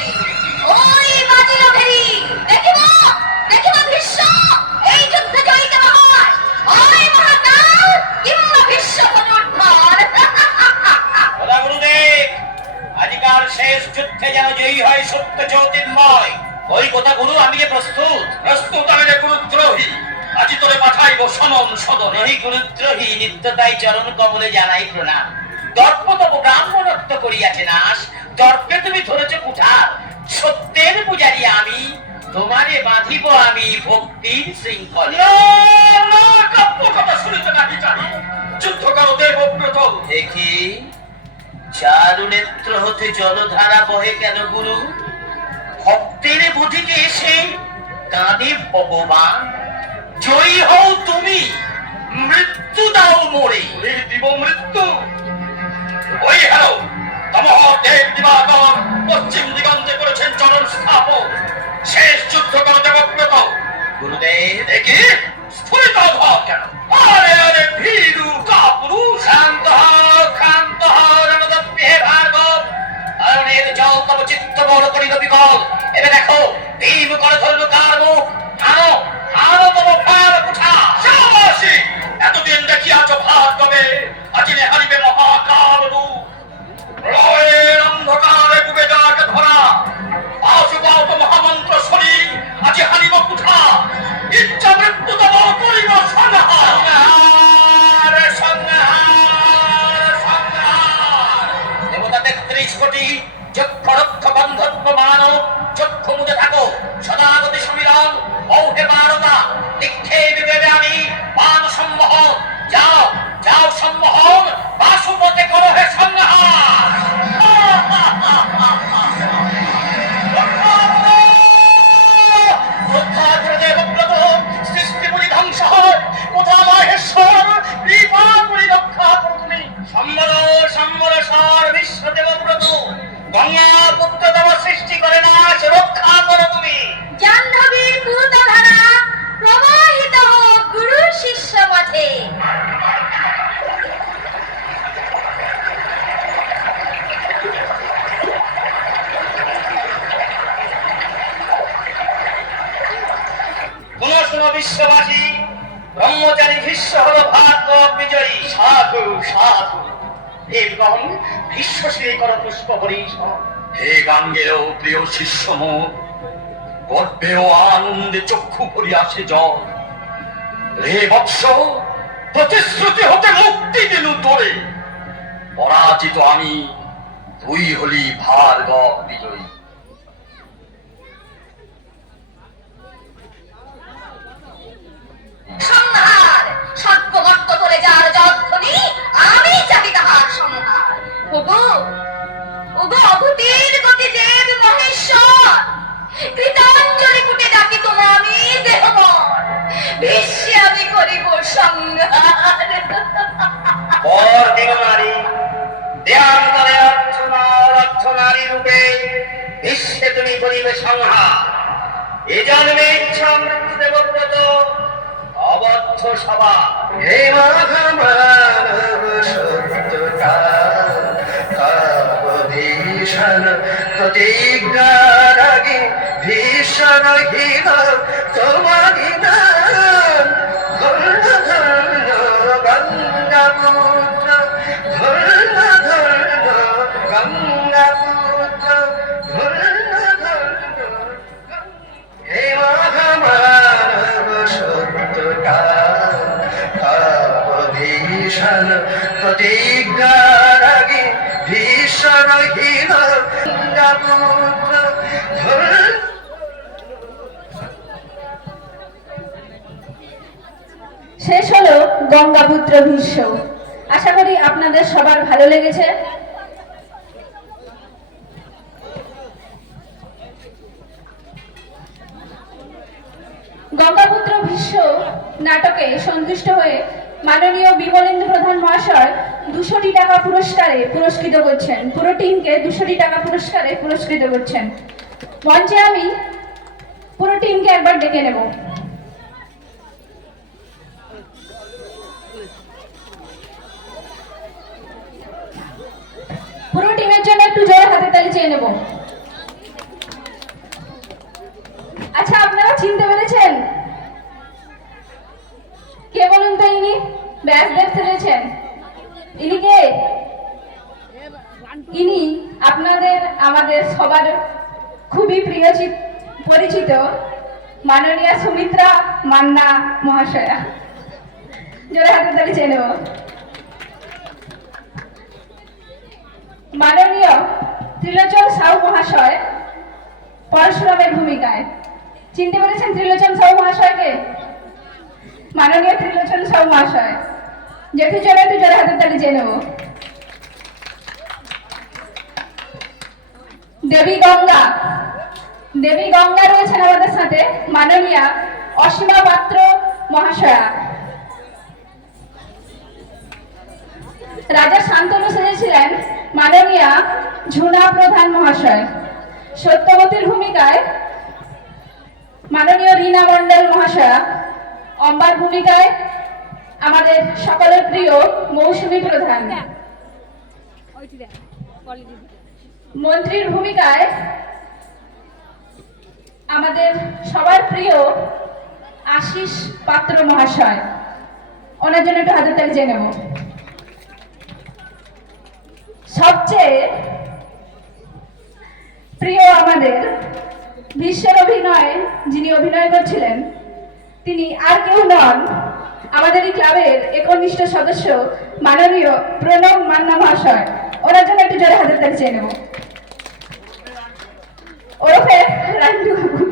ওই বাজিল ভেরি, দেখিব দেখিব ভীষ্ম এই যুদ্ধে জয়ী কেন হয়। ওই মহাকাল কিংবা ভীষ্ম ধনুর্ধর। ওরা গুরুদেব, আজিকার শেষ যুদ্ধে যেন জয়ী হয় সত্য জ্যোতির্ময়। ওই কথা গুরু, আমি যে প্রস্তুত। প্রস্তুত আমি যে গুরুদ্রোহী, আজি তোরে পাঠাইব সনম সদন। এই গুরুদ্রোহী নিত্যতাই চরণ কমলে জানাই প্রণাম। দর্প তব ব্রাহ্মণত্ব করিয়াছে নাশ, দর্পে তুমি ধরেছ কুঠার। সত্যের পূজারি আমি, তোমারে বাঁধিব আমি ভক্তির শৃঙ্খলে। না, কাব্য কথা শুনিতে নাহি জানি। যুদ্ধ করো দেবব্রত। দেখি চারু নেত্র হতে জলধারা বহে কেন গুরু? ভক্তের বুঝিতে এসে কাঁদে ভগবান। জয়ী হও তুমি, মৃত্যু দাও মোরে। দিব মৃত্যু। ওই হ্যালো তমহ দেব দিবাকর পশ্চিম দিগন্তে করেছেন চরণ স্থাপন। শেষ যুদ্ধ করো দেবব্রত। গুরুদেব, দেখি স্ফুরিত ভাব কেন? আরে আরে ভীরু কাপুরু, শান্ত হও, ক্ষান্ত হও, রণদত্তে হে ভার্গব। অরণের জল তব চিত্ত বড় করিল বিকল। এবে দেখো ভীম করে ধরল কার মুখ। আনো আনো তব ভার কুঠা। শাবাশি, এতদিন দেখিয়াছ ভার্গবে, আজি হারিবে মহাকাল রূপ। প্রলয়ের অন্ধকারে ডুবে যাক ধরা, পাশুপাত মহামন্ত্র শরীর, আজি হারিব কুঠা। ইচ্ছা মৃত্যু তব করিব সংহার। সংহার, সংহার, সংহার। দেবতা ৩৩ কোটি, চক্ষ রক্ষ বন্ধত্ব মানব। চক্ষু মুদে থাকো, সদাগতি সমীরণ, ঔহে বারতা। নিক্ষেপ দেবে আমি পান সম্মোহন। যাও যাও সম্মোহন, বাসুপতে করো হে সংহার। দেবব্রত, সৃষ্টিপুরি ধ্বংস হয়, কোথা মহেশ্বর কৃপা করে রক্ষা করো তুমি। সম্বর সম্বর সর বিশ্ব দেবব্রত, গঙ্গা পুত্র তব সৃষ্টি করে না, সে রক্ষা করো তুমি। জাহ্নবী পূতধারা প্রবাহিত হোক গুরু শিষ্য মধ্যে। কোন শোনো বিশ্ববাসী, ব্রহ্মচারী ভীষ্ম হল ভার্গব বিজয়ী। সাধু সাধু, দেবগণ ভীষ্ম শ্রী কর পুষ্প হরিশ। হে গাঙ্গেয় প্রিয় শিষ্য মোর, গর্বে ও আনন্দে চক্ষু ভরি আসে জল। রে বৎস, প্রতিশ্রুতি হতে মুক্তি দিলু তোরে। পরাজিত আমি, তুই হলি ভার্গব বিজয়ী। সংহার, সর্বমর্ত করে যার যধ্বনি, আমি চাবি তাহার সংহার। ওগো ওগো অভূতির গতি দেব মহেশ্বর, কৃতাঞ্জলি কুটে ডাকি তোমা আমি। পরদিন নারী দেয়ান্তরে অর্থনারী রূপে বিশ্বে তুমি করিবে সংহার। এ জন্মে ইচ্ছা মৃত্যু দেবব্রত অবদ্ধ সভা। হে মাঘ সত্যটা ভীষণ প্রতিজ্ঞার আগে ভীষণ হীন তোমারি নাম ধন্য ধন্য গঙ্গাপুত্র ধন্য ধন্য গঙ্গাপুত্র ধন্য ধন্য হে মাঘ সত্যটা ভীষণ প্রতিজ্ঞার আগে ভীষণ হীন গঙ্গাপুত্র ধন্য শেষ হলো গঙ্গাপুত্র ভীষ্ম। আশা করি আপনাদের সবার ভালো লেগেছে। গঙ্গাপুত্র ভীষ্ম নাটকে সন্তুষ্ট হয়ে মাননীয় বিমলেন্দু প্রধান মহাশয় 200 টাকা পুরস্কারে পুরস্কৃত করছেন। পুরো টিমকে 200 টাকা পুরস্কারে পুরস্কৃত করছেন। মঞ্চে আমি পুরো টিমকে একবার ডেকে নেব। পুরো টিমের জন্য একটু জোরে হাতে তালি চেয়ে নেব। আচ্ছা, আপনারা চিনতে পেরেছেন কে বলুন তো? ইনি ব্যাসদেব সেরেছেন। ইনি কে? ইনি আপনাদের আমাদের সবার খুবই প্রিয় পরিচিত মাননীয়া সুমিত্রা মান্না মহাশয়া। জোরে হাতে তালি চেয়ে নেব। মাননীয় ত্রিলোচন সাউ মহাশয় পরশুরামের ভূমিকায়। চিনতে পেরেছেন ত্রিলোচন সাউ মহাশয়কে? মাননীয় ত্রিলোচন সাউ মহাশয়। যেহেতু জোরে একটু জোরে হাতের তালি চেয়ে নেব। দেবী গঙ্গা। দেবী গঙ্গা রয়েছেন আমাদের সাথে মাননীয়া অসীমা পাত্র মহাশয়া। রাজা শান্তনু সেজেছিলেন মাননীয়া ঝুনা প্রধান মহাশয়। সত্যবতীর ভূমিকায় মাননীয় রীনা মণ্ডল মহাশয়া। অম্বার ভূমিকায় আমাদের সকলের প্রিয় মৌসুমী প্রধান। মন্ত্রীর ভূমিকায় আমাদের সবার প্রিয় আশিস পাত্র মহাশয়। ওনার জন্য একটু হাতের তালি চেয়ে নেব। সবচেয়ে প্রিয় আমাদের বিশ্বের অভিনয়ে যিনি অভিনয় করছিলেন তিনি আর কেউ নন, আমাদের এই ক্লাবের একনিষ্ঠ সদস্য মাননীয় প্রণব মান্না মহাশয়। ওনার জন্য একটু জোরে হাতের তালি চেয়ে নেব। ওরফে রান্টু বাবু।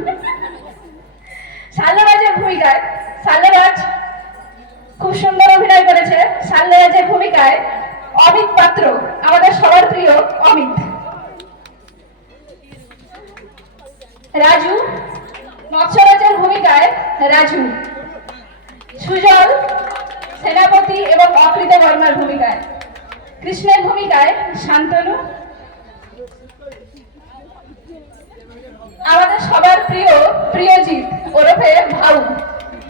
সাল্লারাজের ভূমিকায় সাল্লারাজ খুব সুন্দর অভিনয় করেছে। সাল্লারাজের ভূমিকায় অমিত পাত্র, আমাদের সবার প্রিয় অমিত। রাজু মৎস্যরাজের ভূমিকায় রাজু। সুজল সেনাপতি এবং অকৃত বর্মার ভূমিকায়। কৃষ্ণের ভূমিকায় শান্তনু। আমাদের সবার প্রিয় প্রিয়জিৎ ওরফে ভাউ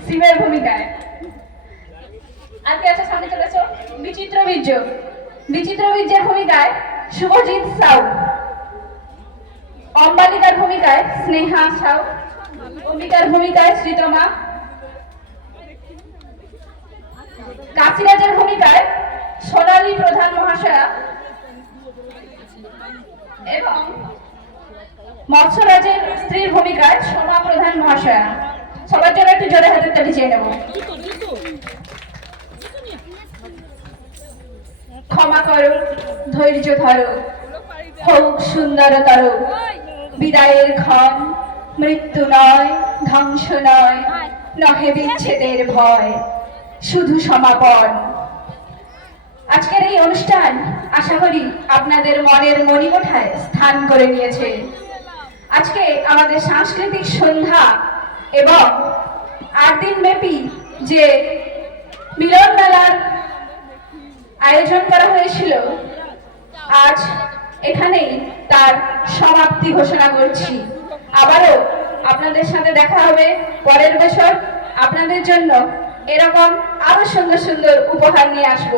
শিবের ভূমিকায়। আর কে আছে সামনে চলে এসো? বিচিত্র বীর্য। বিচিত্র বীর্যের ভূমিকায় শুভজিৎ সাউ। অম্বালিকার ভূমিকায় স্নেহা সাউ। অম্বিকার ভূমিকায় শ্রীতমা। কাশিরাজের ভূমিকায় সোনালী প্রধান মহাশয়া এবং মৎস্যরাজের স্ত্রীর ভূমিকায় সোমা প্রধান মহাশয়া। সবার জন্য একটু জোরে হাতের তালি চেয়ে নেব। ক্ষমা করো, ধৈর্য ধরো, হোক সুন্দরতর বিদায়ের ক্ষণ। মৃত্যু নয়, ধ্বংস নয়, নহে বিচ্ছেদের ভয়, শুধু সমাপন। আজকের এই অনুষ্ঠান আশা করি আপনাদের মনের মণিকোঠায় স্থান করে নিয়েছে। আজকে আমাদের সাংস্কৃতিক সন্ধ্যা এবং 8 দিন ব্যাপী যে মিলন মেলার আয়োজন করা হয়েছিল, আজ এখানেই তার সমাপ্তি ঘোষণা করছি। আবারও আপনাদের সাথে দেখা হবে পরের বছর। আপনাদের জন্য এরকম আরো সুন্দর সুন্দর উপহার নিয়ে আসব।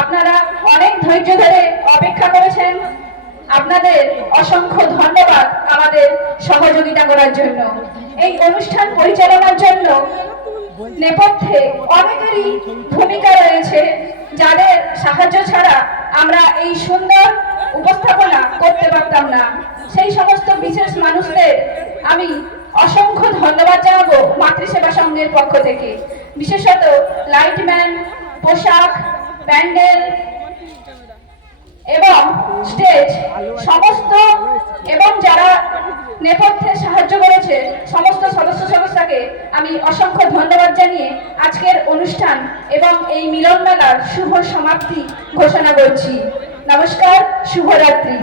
আপনারা অনেক ধৈর্য ধরে অপেক্ষা করেছেন। আপনাদের অসংখ্য ধন্যবাদ আমাদের সহযোগিতা করার জন্য। এই অনুষ্ঠান পরিচালনার জন্য নেপথ্যে অনেকেরই ভূমিকা রয়েছে, যাদের সাহায্য ছাড়া আমরা এই সুন্দর উপস্থাপনা করতে পারতাম না। সেই সমস্ত বিশেষ মানুষদের আমি অসংখ্য ধন্যবাদ জানাবো মাতৃসেবা সংঘের পক্ষ থেকে। বিশেষত লাইটম্যান, পোশাক, প্যান্ডেল এবং স্টেজ সমস্ত, এবং যারা নেপথ্যে সাহায্য করেছে সমস্ত সদস্য সংস্থাকে আমি অসংখ্য ধন্যবাদ জানিয়ে আজকের অনুষ্ঠান এবং এই মিলন মেলার শুভ সমাপ্তি ঘোষণা করছি। নমস্কার, শুভরাত্রি।